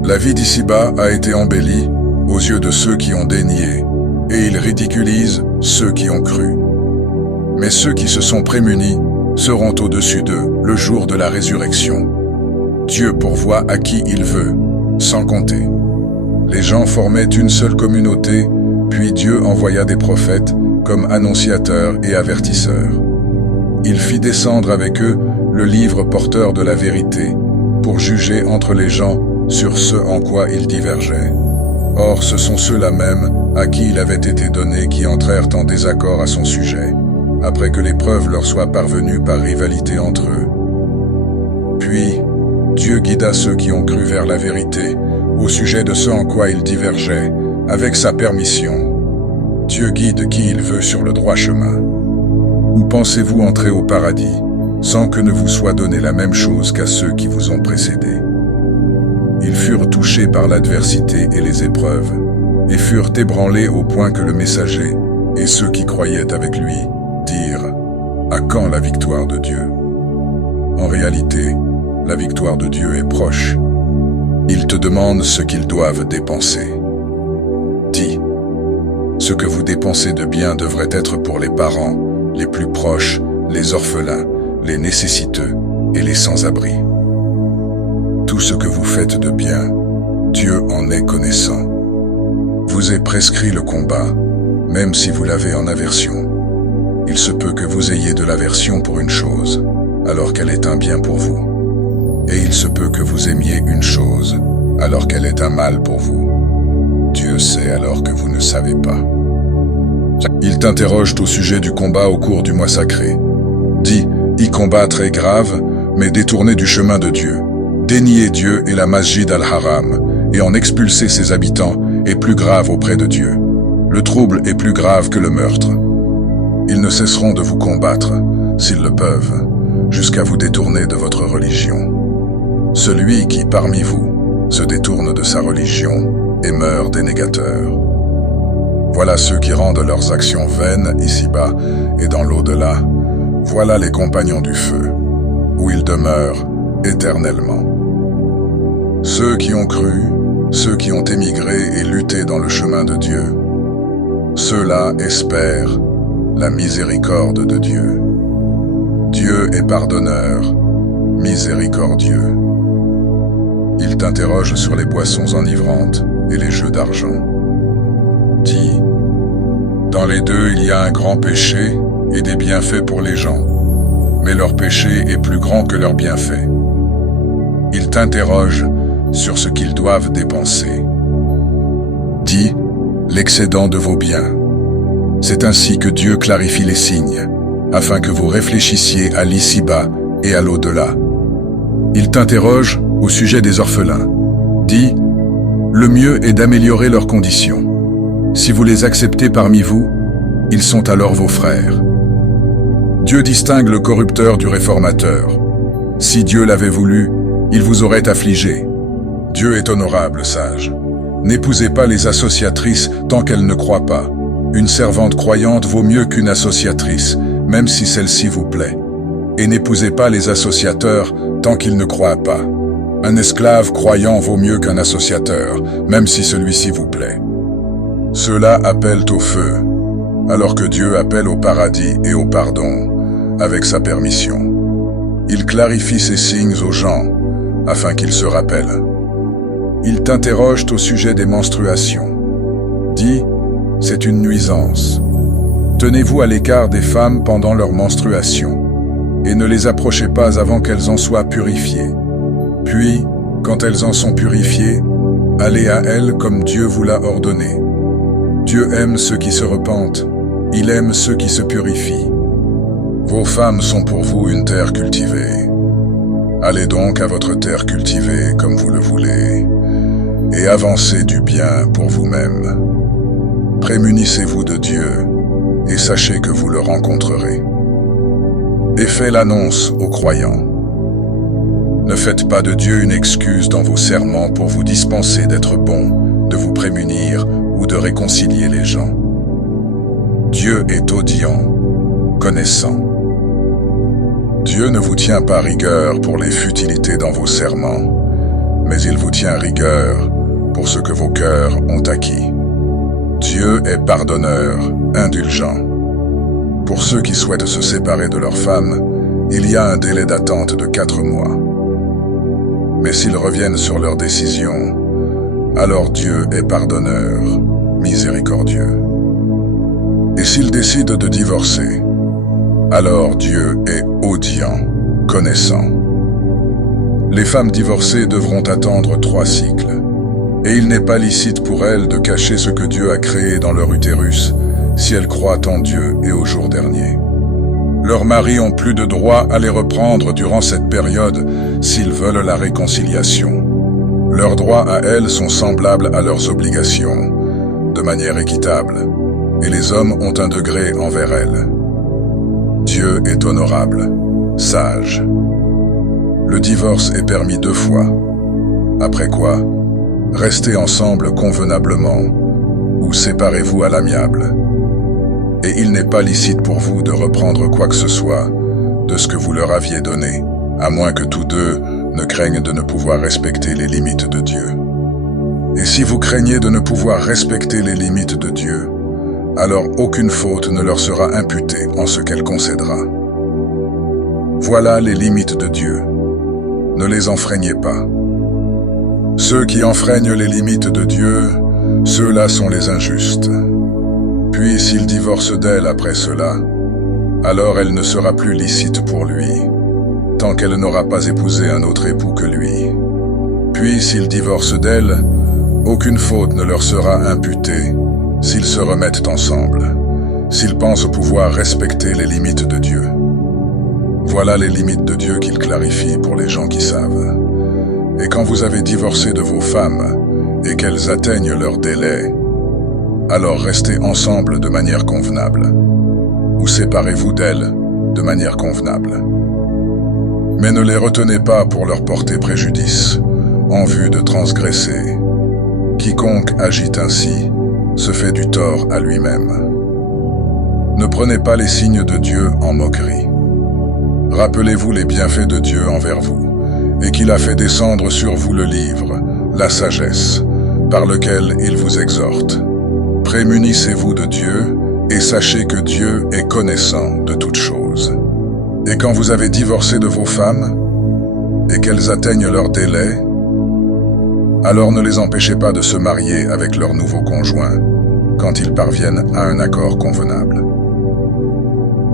La vie d'ici-bas a été embellie aux yeux de ceux qui ont dénié, et ils ridiculisent ceux qui ont cru. Mais ceux qui se sont prémunis seront au-dessus d'eux le jour de la résurrection. Dieu pourvoit à qui il veut, sans compter. Les gens formaient une seule communauté, puis Dieu envoya des prophètes comme annonciateurs et avertisseurs. Il fit descendre avec eux le livre porteur de la vérité, pour juger entre les gens sur ce en quoi ils divergeaient. Or, ce sont ceux-là même à qui il avait été donné qui entrèrent en désaccord à son sujet, après que l'épreuve leur soit parvenue par rivalité entre eux. Puis, Dieu guida ceux qui ont cru vers la vérité, au sujet de ce en quoi ils divergeaient, avec sa permission. Dieu guide qui il veut sur le droit chemin. Ou pensez-vous entrer au paradis, sans que ne vous soit donné la même chose qu'à ceux qui vous ont précédés? Ils furent touchés par l'adversité et les épreuves, et furent ébranlés au point que le messager, et ceux qui croyaient avec lui, dirent « À quand la victoire de Dieu ?» En réalité, la victoire de Dieu est proche. Il te demande ce qu'ils doivent dépenser. Dis, ce que vous dépensez de bien devrait être pour les parents, les plus proches, les orphelins, les nécessiteux et les sans-abri. Tout ce que vous faites de bien, Dieu en est connaissant. Vous est prescrit le combat, même si vous l'avez en aversion. Il se peut que vous ayez de l'aversion pour une chose, alors qu'elle est un bien pour vous. Et il se peut que vous aimiez une chose, alors qu'elle est un mal pour vous. Dieu sait alors que vous ne savez pas. Ils t'interrogent au sujet du combat au cours du mois sacré. Dis, y combattre est grave, mais détourner du chemin de Dieu. Dénier Dieu et la Masjid al-Haram, et en expulser ses habitants, est plus grave auprès de Dieu. Le trouble est plus grave que le meurtre. Ils ne cesseront de vous combattre, s'ils le peuvent, jusqu'à vous détourner de votre religion. Celui qui, parmi vous, se détourne de sa religion et meurt dénégateur. Voilà ceux qui rendent leurs actions vaines ici-bas et dans l'au-delà. Voilà les compagnons du feu, où ils demeurent éternellement. Ceux qui ont cru, ceux qui ont émigré et lutté dans le chemin de Dieu, ceux-là espèrent la miséricorde de Dieu. Dieu est pardonneur, miséricordieux. Il t'interroge sur les boissons enivrantes et les jeux d'argent. Dis, dans les deux il y a un grand péché et des bienfaits pour les gens, mais leur péché est plus grand que leurs bienfaits. Il t'interroge sur ce qu'ils doivent dépenser. Dis, l'excédent de vos biens. C'est ainsi que Dieu clarifie les signes, afin que vous réfléchissiez à l'ici-bas et à l'au-delà. Il t'interroge au sujet des orphelins. Dis, le mieux est d'améliorer leurs conditions. Si vous les acceptez parmi vous, ils sont alors vos frères. Dieu distingue le corrupteur du réformateur. Si Dieu l'avait voulu, il vous aurait affligé. Dieu est honorable, sage. N'épousez pas les associatrices tant qu'elles ne croient pas. Une servante croyante vaut mieux qu'une associatrice, même si celle-ci vous plaît. Et n'épousez pas les associateurs tant qu'ils ne croient pas. Un esclave croyant vaut mieux qu'un associateur, même si celui-ci vous plaît. Ceux-là appellent au feu, alors que Dieu appelle au paradis et au pardon, avec sa permission. Il clarifie ses signes aux gens, afin qu'ils se rappellent. Ils t'interrogent au sujet des menstruations. Dis, c'est une nuisance. Tenez-vous à l'écart des femmes pendant leur menstruation, et ne les approchez pas avant qu'elles en soient purifiées. Puis, quand elles en sont purifiées, allez à elles comme Dieu vous l'a ordonné. Dieu aime ceux qui se repentent, il aime ceux qui se purifient. Vos femmes sont pour vous une terre cultivée. Allez donc à votre terre cultivée comme vous le voulez, et avancez du bien pour vous-même. Prémunissez-vous de Dieu, et sachez que vous le rencontrerez. Et faites l'annonce aux croyants. Ne faites pas de Dieu une excuse dans vos serments pour vous dispenser d'être bon, de vous prémunir ou de réconcilier les gens. Dieu est audient, connaissant. Dieu ne vous tient pas rigueur pour les futilités dans vos serments, mais il vous tient rigueur pour ce que vos cœurs ont acquis. Dieu est pardonneur, indulgent. Pour ceux qui souhaitent se séparer de leur femme, il y a un délai d'attente de 4 mois. Mais s'ils reviennent sur leur décision, alors Dieu est pardonneur, miséricordieux. Et s'ils décident de divorcer, alors Dieu est audient, connaissant. Les femmes divorcées devront attendre 3 cycles, et il n'est pas licite pour elles de cacher ce que Dieu a créé dans leur utérus, si elles croient en Dieu et au jour dernier. Leurs maris ont plus de droit à les reprendre durant cette période s'ils veulent la réconciliation. Leurs droits à elles sont semblables à leurs obligations, de manière équitable, et les hommes ont un degré envers elles. Dieu est honorable, sage. Le divorce est permis 2 fois. Après quoi, restez ensemble convenablement, ou séparez-vous à l'amiable. Et il n'est pas licite pour vous de reprendre quoi que ce soit de ce que vous leur aviez donné, à moins que tous deux ne craignent de ne pouvoir respecter les limites de Dieu. Et si vous craignez de ne pouvoir respecter les limites de Dieu, alors aucune faute ne leur sera imputée en ce qu'elle concédera. Voilà les limites de Dieu. Ne les enfreignez pas. Ceux qui enfreignent les limites de Dieu, ceux-là sont les injustes. Puis s'il divorce d'elle après cela, alors elle ne sera plus licite pour lui, tant qu'elle n'aura pas épousé un autre époux que lui. Puis s'il divorce d'elle, aucune faute ne leur sera imputée s'ils se remettent ensemble, s'ils pensent pouvoir respecter les limites de Dieu. Voilà les limites de Dieu qu'il clarifie pour les gens qui savent. Et quand vous avez divorcé de vos femmes et qu'elles atteignent leur délai, alors restez ensemble de manière convenable, ou séparez-vous d'elles de manière convenable. Mais ne les retenez pas pour leur porter préjudice, en vue de transgresser. Quiconque agit ainsi se fait du tort à lui-même. Ne prenez pas les signes de Dieu en moquerie. Rappelez-vous les bienfaits de Dieu envers vous, et qu'il a fait descendre sur vous le livre, la sagesse, par lequel il vous exhorte. Prémunissez-vous de Dieu, et sachez que Dieu est connaissant de toutes choses. Et quand vous avez divorcé de vos femmes, et qu'elles atteignent leur délai, alors ne les empêchez pas de se marier avec leur nouveau conjoint, quand ils parviennent à un accord convenable.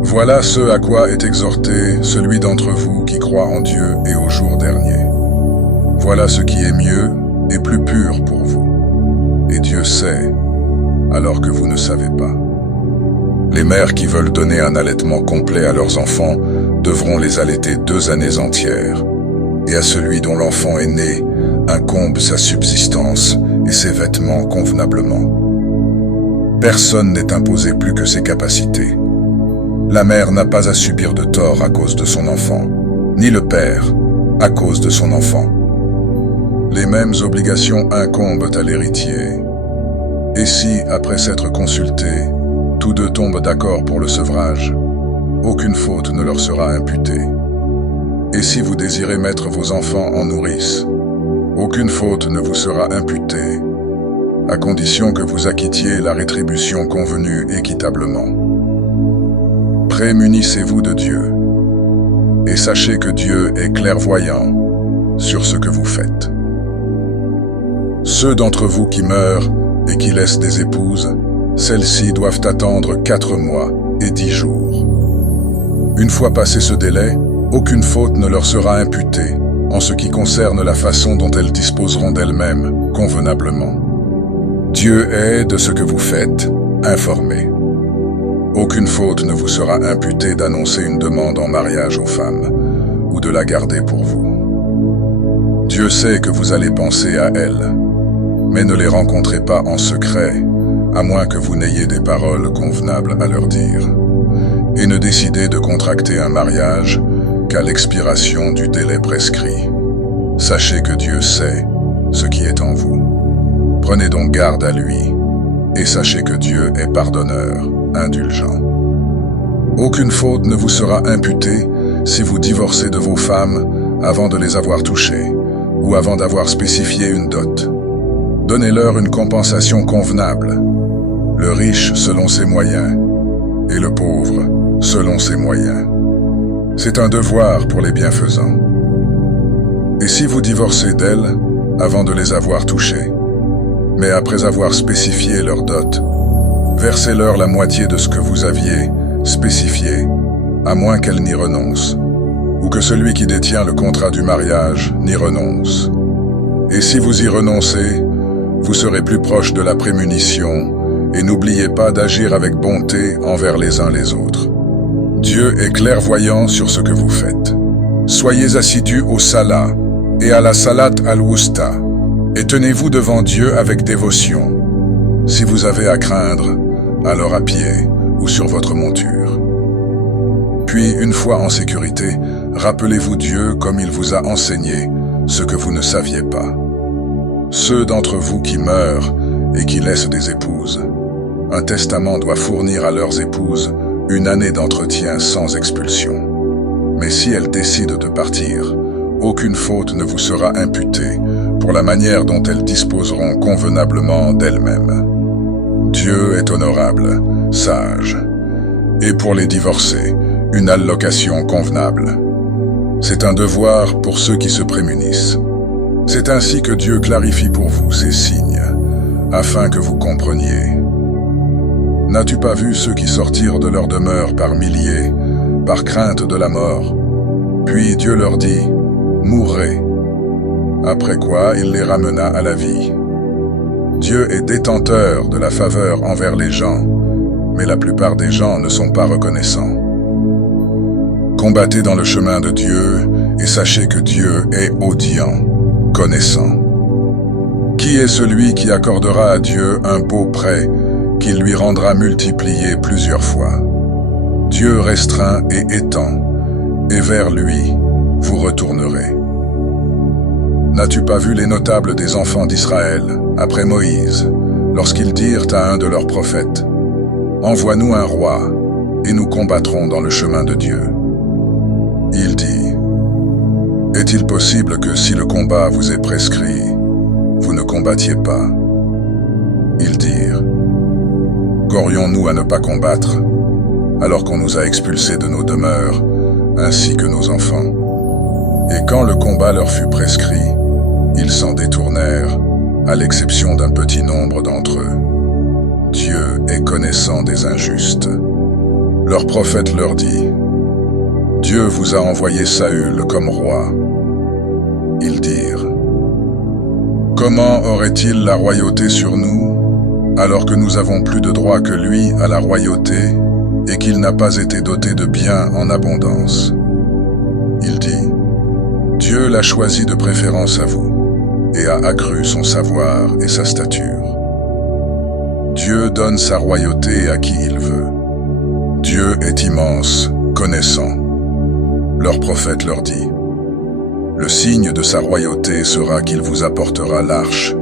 Voilà ce à quoi est exhorté celui d'entre vous qui croit en Dieu et au jour dernier. Voilà ce qui est mieux et plus pur pour vous. Et Dieu sait, alors que vous ne savez pas. Les mères qui veulent donner un allaitement complet à leurs enfants devront les allaiter 2 années entières. Et à celui dont l'enfant est né, incombe sa subsistance et ses vêtements convenablement. Personne n'est imposé plus que ses capacités. La mère n'a pas à subir de tort à cause de son enfant, ni le père à cause de son enfant. Les mêmes obligations incombent à l'héritier. Et si, après s'être consultés, tous deux tombent d'accord pour le sevrage, aucune faute ne leur sera imputée. Et si vous désirez mettre vos enfants en nourrice, aucune faute ne vous sera imputée, à condition que vous acquittiez la rétribution convenue équitablement. Prémunissez-vous de Dieu, et sachez que Dieu est clairvoyant sur ce que vous faites. Ceux d'entre vous qui meurent et qui laissent des épouses, celles-ci doivent attendre 4 mois et 10 jours. Une fois passé ce délai, aucune faute ne leur sera imputée en ce qui concerne la façon dont elles disposeront d'elles-mêmes convenablement. Dieu est, de ce que vous faites, informé. Aucune faute ne vous sera imputée d'annoncer une demande en mariage aux femmes ou de la garder pour vous. Dieu sait que vous allez penser à elles, mais ne les rencontrez pas en secret, à moins que vous n'ayez des paroles convenables à leur dire. Et ne décidez de contracter un mariage qu'à l'expiration du délai prescrit. Sachez que Dieu sait ce qui est en vous. Prenez donc garde à lui, et sachez que Dieu est pardonneur, indulgent. Aucune faute ne vous sera imputée si vous divorcez de vos femmes avant de les avoir touchées, ou avant d'avoir spécifié une dot. Donnez-leur une compensation convenable, le riche selon ses moyens, et le pauvre selon ses moyens. C'est un devoir pour les bienfaisants. Et si vous divorcez d'elles avant de les avoir touchées, mais après avoir spécifié leur dot, versez-leur la moitié de ce que vous aviez spécifié, à moins qu'elles n'y renoncent, ou que celui qui détient le contrat du mariage n'y renonce. Et si vous y renoncez, vous serez plus proche de la prémunition, et n'oubliez pas d'agir avec bonté envers les uns les autres. Dieu est clairvoyant sur ce que vous faites. Soyez assidus au salat et à la salat al-wusta, et tenez-vous devant Dieu avec dévotion. Si vous avez à craindre, alors à pied ou sur votre monture. Puis, une fois en sécurité, rappelez-vous Dieu comme il vous a enseigné ce que vous ne saviez pas. Ceux d'entre vous qui meurent et qui laissent des épouses, un testament doit fournir à leurs épouses 1 année d'entretien sans expulsion. Mais si elles décident de partir, aucune faute ne vous sera imputée pour la manière dont elles disposeront convenablement d'elles-mêmes. Dieu est honorable, sage, et pour les divorcés, une allocation convenable. C'est un devoir pour ceux qui se prémunissent. C'est ainsi que Dieu clarifie pour vous ces signes, afin que vous compreniez. N'as-tu pas vu ceux qui sortirent de leur demeure par milliers, par crainte de la mort? Puis Dieu leur dit, « Mourrez ». Après quoi, il les ramena à la vie. Dieu est détenteur de la faveur envers les gens, mais la plupart des gens ne sont pas reconnaissants. Combattez dans le chemin de Dieu et sachez que Dieu est audient, connaissant. Qui est celui qui accordera à Dieu un beau prêt qu'il lui rendra multiplié plusieurs fois? Dieu restreint et étend, et vers lui vous retournerez. N'as-tu pas vu les notables des enfants d'Israël, après Moïse, lorsqu'ils dirent à un de leurs prophètes, « Envoie-nous un roi, et nous combattrons dans le chemin de Dieu. » Il dit, « Est-il possible que si le combat vous est prescrit, vous ne combattiez pas ?» Ils dirent, « Qu'aurions-nous à ne pas combattre, alors qu'on nous a expulsés de nos demeures, ainsi que nos enfants. Et quand le combat leur fut prescrit, ils s'en détournèrent, à l'exception d'un petit nombre d'entre eux. Dieu est connaissant des injustes. Leur prophète leur dit, « Dieu vous a envoyé Saül comme roi. » Ils dirent, « Comment aurait-il la royauté sur nous, alors que nous avons plus de droit que lui à la royauté et qu'il n'a pas été doté de biens en abondance ?» Il dit, « Dieu l'a choisi de préférence à vous et a accru son savoir et sa stature. Dieu donne sa royauté à qui il veut. Dieu est immense, connaissant. » Leur prophète leur dit, « Le signe de sa royauté sera qu'il vous apportera l'arche.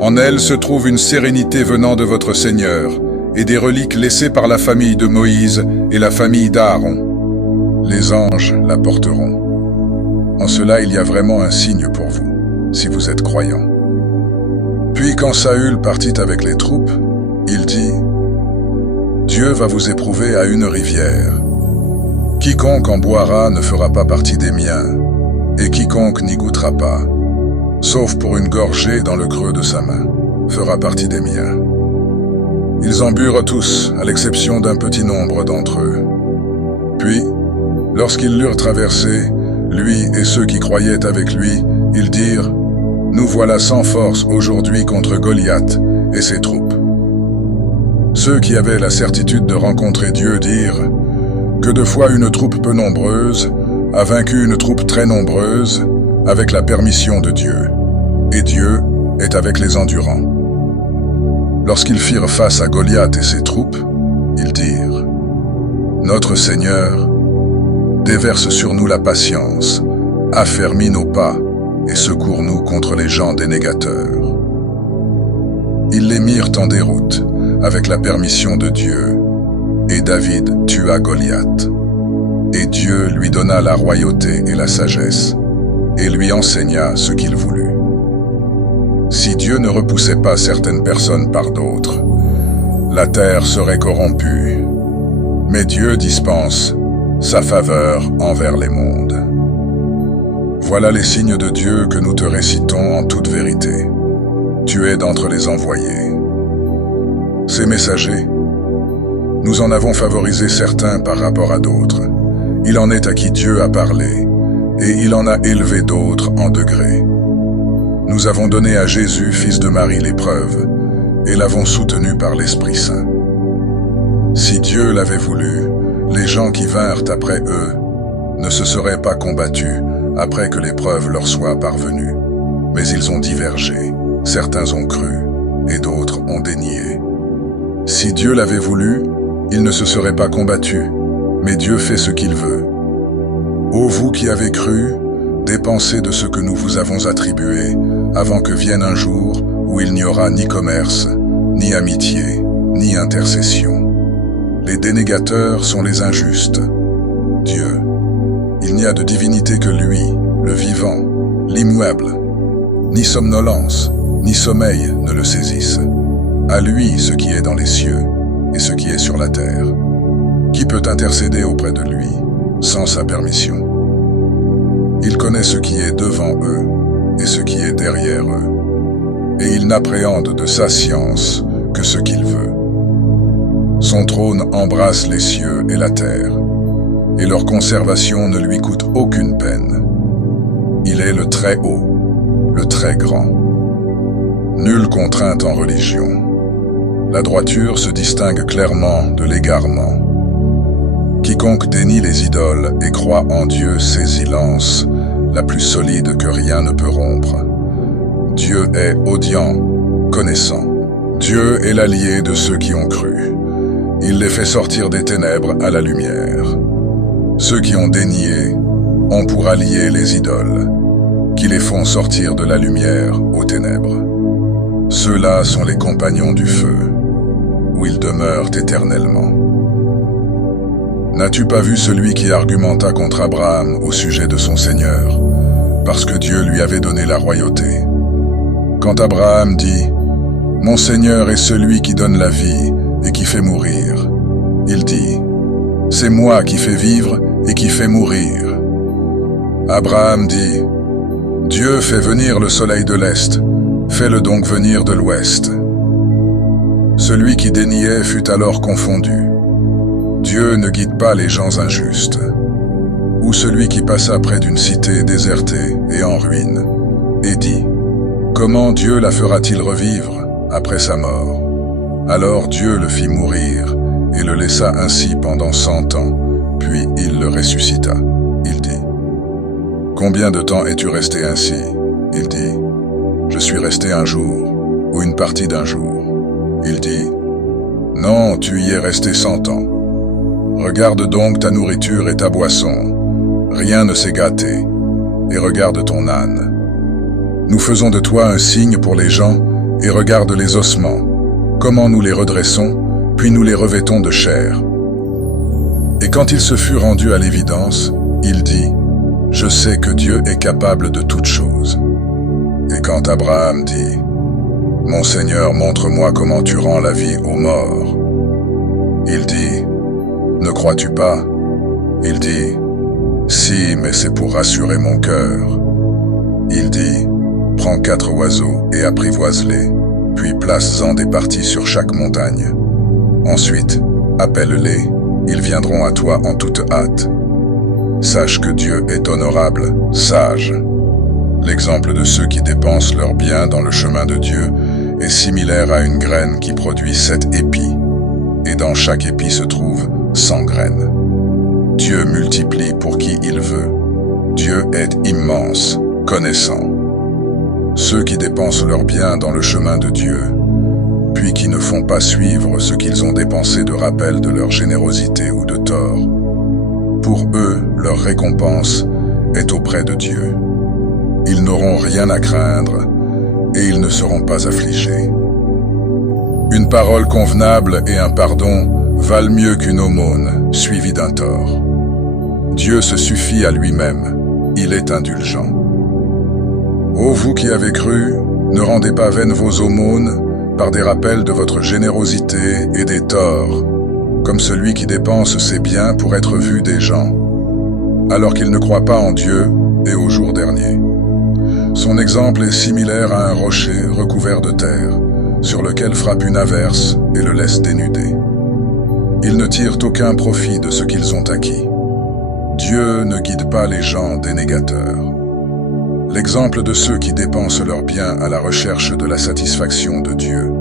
En elle se trouve une sérénité venant de votre Seigneur et des reliques laissées par la famille de Moïse et la famille d'Aaron. Les anges la porteront. En cela, il y a vraiment un signe pour vous, si vous êtes croyants. » Puis quand Saül partit avec les troupes, il dit, « Dieu va vous éprouver à une rivière. Quiconque en boira ne fera pas partie des miens, et quiconque n'y goûtera pas, sauf pour une gorgée dans le creux de sa main, fera partie des miens. » Ils en burent tous, à l'exception d'un petit nombre d'entre eux. Puis, lorsqu'ils l'eurent traversé, lui et ceux qui croyaient avec lui, ils dirent, « Nous voilà sans force aujourd'hui contre Goliath et ses troupes. » Ceux qui avaient la certitude de rencontrer Dieu dirent, « Que de fois une troupe peu nombreuse a vaincu une troupe très nombreuse avec la permission de Dieu, et Dieu est avec les endurants. » Lorsqu'ils firent face à Goliath et ses troupes, ils dirent, « Notre Seigneur, déverse sur nous la patience, affermis nos pas et secours-nous contre les gens dénégateurs. » Ils les mirent en déroute avec la permission de Dieu, et David tua Goliath. Et Dieu lui donna la royauté et la sagesse, et lui enseigna ce qu'il voulut. Si Dieu ne repoussait pas certaines personnes par d'autres, la terre serait corrompue. Mais Dieu dispense sa faveur envers les mondes. Voilà les signes de Dieu que nous te récitons en toute vérité. Tu es d'entre les envoyés. Ces messagers, nous en avons favorisé certains par rapport à d'autres. Il en est à qui Dieu a parlé, et il en a élevé d'autres en degré. Nous avons donné à Jésus, fils de Marie, l'épreuve, et l'avons soutenu par l'Esprit Saint. Si Dieu l'avait voulu, les gens qui vinrent après eux ne se seraient pas combattus après que l'épreuve leur soit parvenue. Mais ils ont divergé, certains ont cru, et d'autres ont dénié. Si Dieu l'avait voulu, ils ne se seraient pas combattus, mais Dieu fait ce qu'il veut. Ô vous qui avez cru, dépensez de ce que nous vous avons attribué, avant que vienne un jour où il n'y aura ni commerce, ni amitié, ni intercession. Les dénégateurs sont les injustes. Dieu, il n'y a de divinité que lui, le vivant, l'immuable. Ni somnolence, ni sommeil ne le saisissent. À lui ce qui est dans les cieux et ce qui est sur la terre. Qui peut intercéder auprès de lui sans sa permission? Il connaît ce qui est devant eux et ce qui est derrière eux, et il n'appréhende de sa science que ce qu'il veut. Son trône embrasse les cieux et la terre, et leur conservation ne lui coûte aucune peine. Il est le très haut, le très grand. Nulle contrainte en religion. La droiture se distingue clairement de l'égarement. Quiconque dénie les idoles et croit en Dieu saisit l'anse, la plus solide que rien ne peut rompre. Dieu est audient, connaissant. Dieu est l'allié de ceux qui ont cru. Il les fait sortir des ténèbres à la lumière. Ceux qui ont dénié ont pour alliés les idoles, qui les font sortir de la lumière aux ténèbres. Ceux-là sont les compagnons du feu, où ils demeurent éternellement. N'as-tu pas vu celui qui argumenta contre Abraham au sujet de son Seigneur, parce que Dieu lui avait donné la royauté? Quand Abraham dit « Mon Seigneur est celui qui donne la vie et qui fait mourir », il dit « C'est moi qui fais vivre et qui fais mourir. Abraham dit, Dieu fait venir le soleil de l'Est, fais-le donc venir de l'Ouest. Celui qui déniait fut alors confondu. Dieu ne guide pas les gens injustes. Ou celui qui passa près d'une cité désertée et en ruine, et dit, comment Dieu la fera-t-il revivre après sa mort? Alors Dieu le fit mourir et le laissa ainsi pendant 100 ans, puis il le ressuscita. Il dit, combien de temps es-tu resté ainsi? Il dit, je suis resté un jour, ou une partie d'un jour. Il dit, non, tu y es resté 100 ans. Regarde donc ta nourriture et ta boisson, rien ne s'est gâté, et regarde ton âne. Nous faisons de toi un signe pour les gens, et regarde les ossements, comment nous les redressons, puis nous les revêtons de chair. Et quand il se fut rendu à l'évidence, il dit, je sais que Dieu est capable de toutes choses. Et quand Abraham dit, mon Seigneur, montre-moi comment tu rends la vie aux morts, il dit, ne crois-tu pas? Il dit, si, mais c'est pour rassurer mon cœur. Il dit, prends 4 oiseaux et apprivoise-les, puis place-en des parties sur chaque montagne. Ensuite, appelle-les, ils viendront à toi en toute hâte. Sache que Dieu est honorable, sage. L'exemple de ceux qui dépensent leurs biens dans le chemin de Dieu est similaire à une graine qui produit 7 épis, et dans chaque épi se trouve 100 graines. Dieu multiplie pour qui il veut. Dieu est immense, connaissant. Ceux qui dépensent leurs biens dans le chemin de Dieu, puis qui ne font pas suivre ce qu'ils ont dépensé de rappel de leur générosité ou de tort, pour eux, leur récompense est auprès de Dieu. Ils n'auront rien à craindre et ils ne seront pas affligés. Une parole convenable et un pardon valent mieux qu'une aumône suivie d'un tort. Dieu se suffit à lui-même, il est indulgent. Ô vous qui avez cru, ne rendez pas vaines vos aumônes par des rappels de votre générosité et des torts, comme celui qui dépense ses biens pour être vu des gens, alors qu'il ne croit pas en Dieu et au jour dernier. Son exemple est similaire à un rocher recouvert de terre, sur lequel frappe une averse et le laisse dénudé. Ils ne tirent aucun profit de ce qu'ils ont acquis. Dieu ne guide pas les gens dénégateurs. L'exemple de ceux qui dépensent leurs biens à la recherche de la satisfaction de Dieu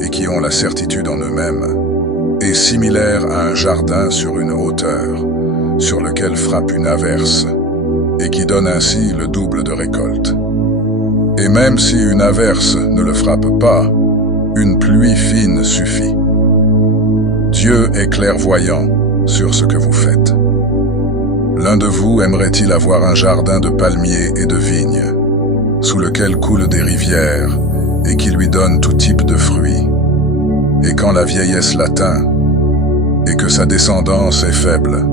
et qui ont la certitude en eux-mêmes est similaire à un jardin sur une hauteur, sur lequel frappe une averse et qui donne ainsi le double de récolte. Et même si une averse ne le frappe pas, une pluie fine suffit. Dieu est clairvoyant sur ce que vous faites. L'un de vous aimerait-il avoir un jardin de palmiers et de vignes, sous lequel coulent des rivières et qui lui donnent tout type de fruits, et quand la vieillesse l'atteint, et que sa descendance est faible,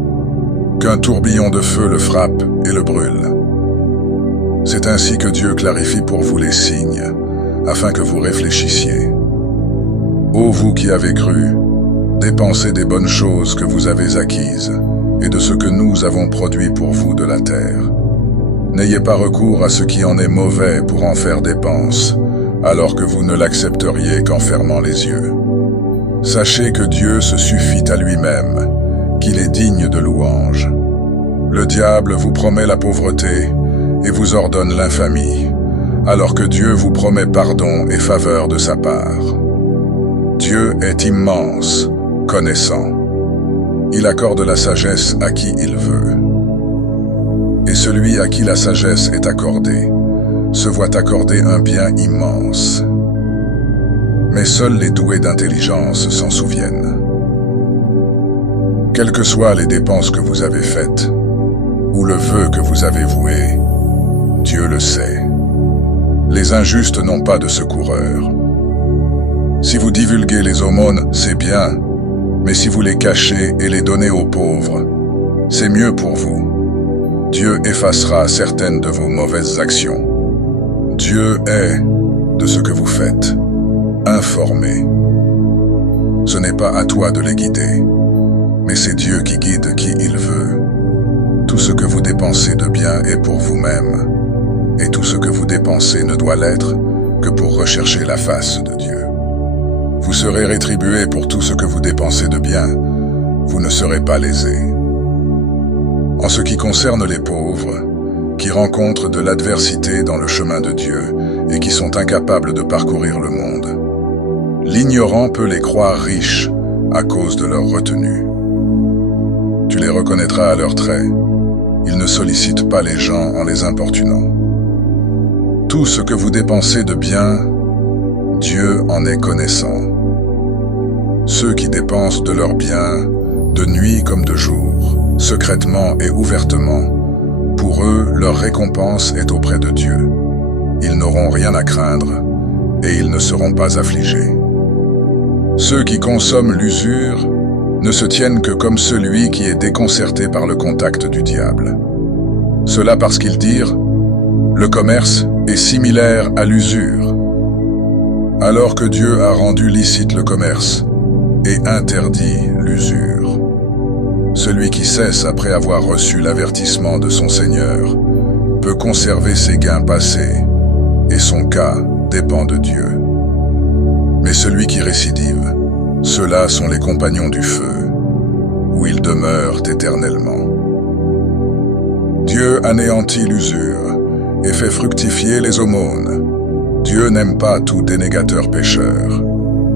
qu'un tourbillon de feu le frappe et le brûle. C'est ainsi que Dieu clarifie pour vous les signes, afin que vous réfléchissiez. Ô vous qui avez cru, dépensez des bonnes choses que vous avez acquises, et de ce que nous avons produit pour vous de la terre. N'ayez pas recours à ce qui en est mauvais pour en faire dépense, alors que vous ne l'accepteriez qu'en fermant les yeux. Sachez que Dieu se suffit à lui-même, qu'il est digne de louange. Le diable vous promet la pauvreté et vous ordonne l'infamie, alors que Dieu vous promet pardon et faveur de sa part. Dieu est immense, connaissant. Il accorde la sagesse à qui il veut. Et celui à qui la sagesse est accordée se voit accorder un bien immense. Mais seuls les doués d'intelligence s'en souviennent. Quelles que soient les dépenses que vous avez faites, ou le vœu que vous avez voué, Dieu le sait. Les injustes n'ont pas de secoureur. Si vous divulguez les aumônes, c'est bien, mais si vous les cachez et les donnez aux pauvres, c'est mieux pour vous. Dieu effacera certaines de vos mauvaises actions. Dieu est, de ce que vous faites, informé. Ce n'est pas à toi de les guider. mais c'est Dieu qui guide qui il veut. Tout ce que vous dépensez de bien est pour vous-même, et tout ce que vous dépensez ne doit l'être que pour rechercher la face de Dieu. Vous serez rétribué pour tout ce que vous dépensez de bien, vous ne serez pas lésés. En ce qui concerne les pauvres, qui rencontrent de l'adversité dans le chemin de Dieu et qui sont incapables de parcourir le monde, l'ignorant peut les croire riches à cause de leur retenue. Tu les reconnaîtras à leurs traits. Ils ne sollicitent pas les gens en les importunant. Tout ce que vous dépensez de bien, Dieu en est connaissant. Ceux qui dépensent de leurs biens, de nuit comme de jour, secrètement et ouvertement, pour eux, leur récompense est auprès de Dieu. Ils n'auront rien à craindre et ils ne seront pas affligés. Ceux qui consomment l'usure ne se tiennent que comme celui qui est déconcerté par le contact du diable. Cela parce qu'ils dirent « Le commerce est similaire à l'usure », alors que Dieu a rendu licite le commerce et interdit l'usure. Celui qui cesse après avoir reçu l'avertissement de son Seigneur peut conserver ses gains passés, et son cas dépend de Dieu. Mais celui qui récidive, ceux-là sont les compagnons du feu, où ils demeurent éternellement. Dieu anéantit l'usure et fait fructifier les aumônes. Dieu n'aime pas tout dénégateur pécheur.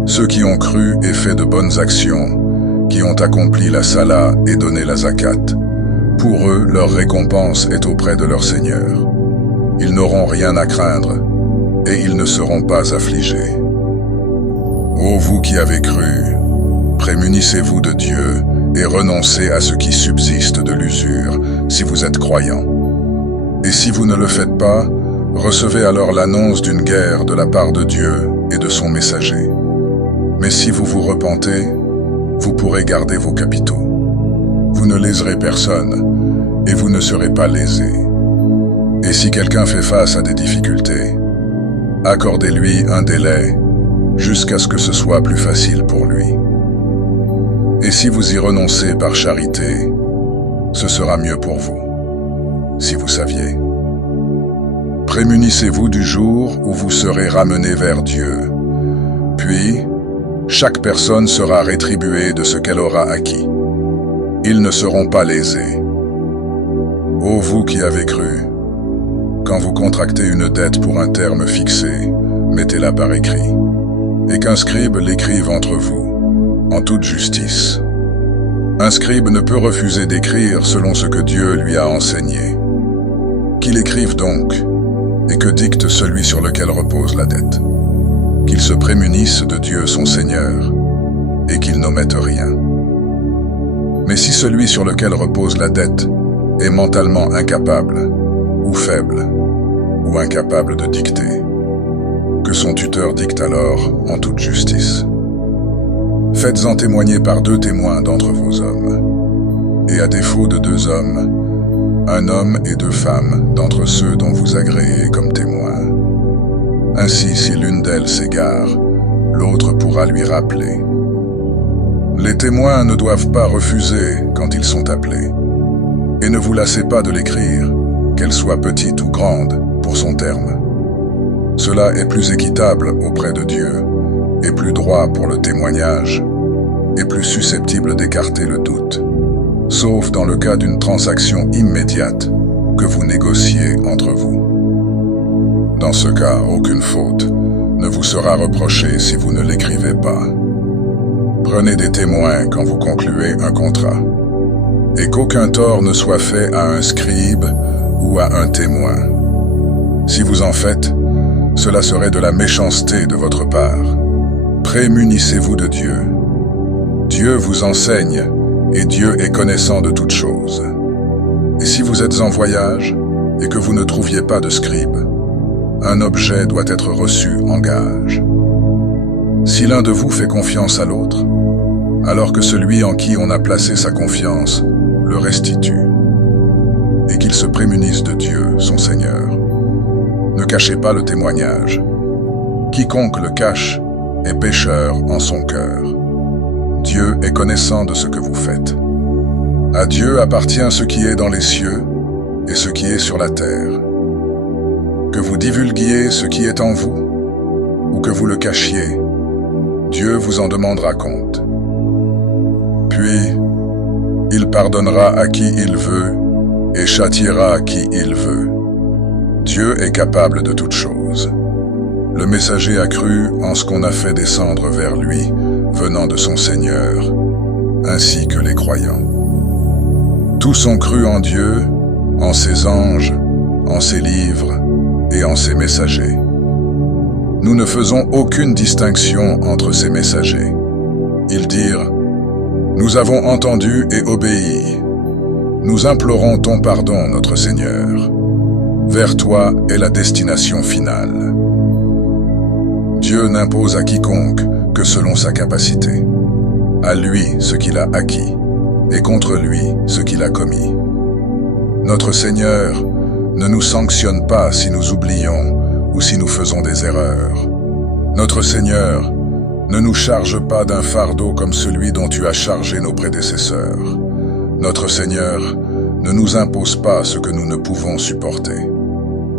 Ceux qui ont cru et fait de bonnes actions, qui ont accompli la sala et donné la zakat, pour eux, leur récompense est auprès de leur Seigneur. Ils n'auront rien à craindre et ils ne seront pas affligés. Ô vous qui avez cru, prémunissez-vous de Dieu et renoncez à ce qui subsiste de l'usure, si vous êtes croyants. Et si vous ne le faites pas, recevez alors l'annonce d'une guerre de la part de Dieu et de son messager. Mais si vous vous repentez, vous pourrez garder vos capitaux. Vous ne léserez personne et vous ne serez pas lésés. Et si quelqu'un fait face à des difficultés, accordez-lui un délai jusqu'à ce que ce soit plus facile pour lui. Et si vous y renoncez par charité, ce sera mieux pour vous, si vous saviez. Prémunissez-vous du jour où vous serez ramenés vers Dieu. Puis, chaque personne sera rétribuée de ce qu'elle aura acquis. Ils ne seront pas lésés. Ô vous qui avez cru, quand vous contractez une dette pour un terme fixé, mettez-la par écrit, et qu'un scribe l'écrive entre vous, en toute justice. Un scribe ne peut refuser d'écrire selon ce que Dieu lui a enseigné. Qu'il écrive donc, et que dicte celui sur lequel repose la dette. Qu'il se prémunisse de Dieu son Seigneur, et qu'il n'omette rien. Mais si celui sur lequel repose la dette est mentalement incapable, ou faible, ou incapable de dicter, que son tuteur dicte alors en toute justice. Faites-en témoigner par 2 témoins d'entre vos hommes, et à défaut de 2 hommes, un homme et 2 femmes d'entre ceux dont vous agréez comme témoins. Ainsi, si l'une d'elles s'égare, l'autre pourra lui rappeler. Les témoins ne doivent pas refuser quand ils sont appelés, et ne vous lassez pas de l'écrire, qu'elle soit petite ou grande, pour son terme. Cela est plus équitable auprès de Dieu, et plus droit pour le témoignage, et plus susceptible d'écarter le doute, sauf dans le cas d'une transaction immédiate que vous négociez entre vous. Dans ce cas, aucune faute ne vous sera reprochée si vous ne l'écrivez pas. Prenez des témoins quand vous concluez un contrat, et qu'aucun tort ne soit fait à un scribe ou à un témoin. Si vous en faites, cela serait de la méchanceté de votre part. Prémunissez-vous de Dieu. Dieu vous enseigne, et Dieu est connaissant de toutes choses. Et si vous êtes en voyage, et que vous ne trouviez pas de scribe, un objet doit être reçu en gage. Si l'un de vous fait confiance à l'autre, alors que celui en qui on a placé sa confiance le restitue, et qu'il se prémunisse de Dieu, son Seigneur. Ne cachez pas le témoignage. Quiconque le cache est pécheur en son cœur. Dieu est connaissant de ce que vous faites. À Dieu appartient ce qui est dans les cieux et ce qui est sur la terre. Que vous divulguiez ce qui est en vous, ou que vous le cachiez, Dieu vous en demandera compte. Puis, il pardonnera à qui il veut et châtiera à qui il veut. Dieu est capable de toutes choses. Le messager a cru en ce qu'on a fait descendre vers lui, venant de son Seigneur, ainsi que les croyants. Tous ont cru en Dieu, en ses anges, en ses livres et en ses messagers. Nous ne faisons aucune distinction entre ces messagers. Ils dirent: nous avons entendu et obéi. Nous implorons ton pardon, notre Seigneur. Vers toi est la destination finale. Dieu n'impose à quiconque que selon sa capacité. À lui ce qu'il a acquis, et contre lui ce qu'il a commis. Notre Seigneur ne nous sanctionne pas si nous oublions ou si nous faisons des erreurs. Notre Seigneur ne nous charge pas d'un fardeau comme celui dont tu as chargé nos prédécesseurs. Notre Seigneur ne nous impose pas ce que nous ne pouvons supporter.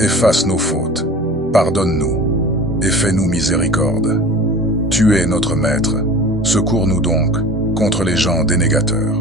Efface nos fautes, pardonne-nous et fais-nous miséricorde. Tu es notre Maître, secours-nous donc contre les gens dénégateurs.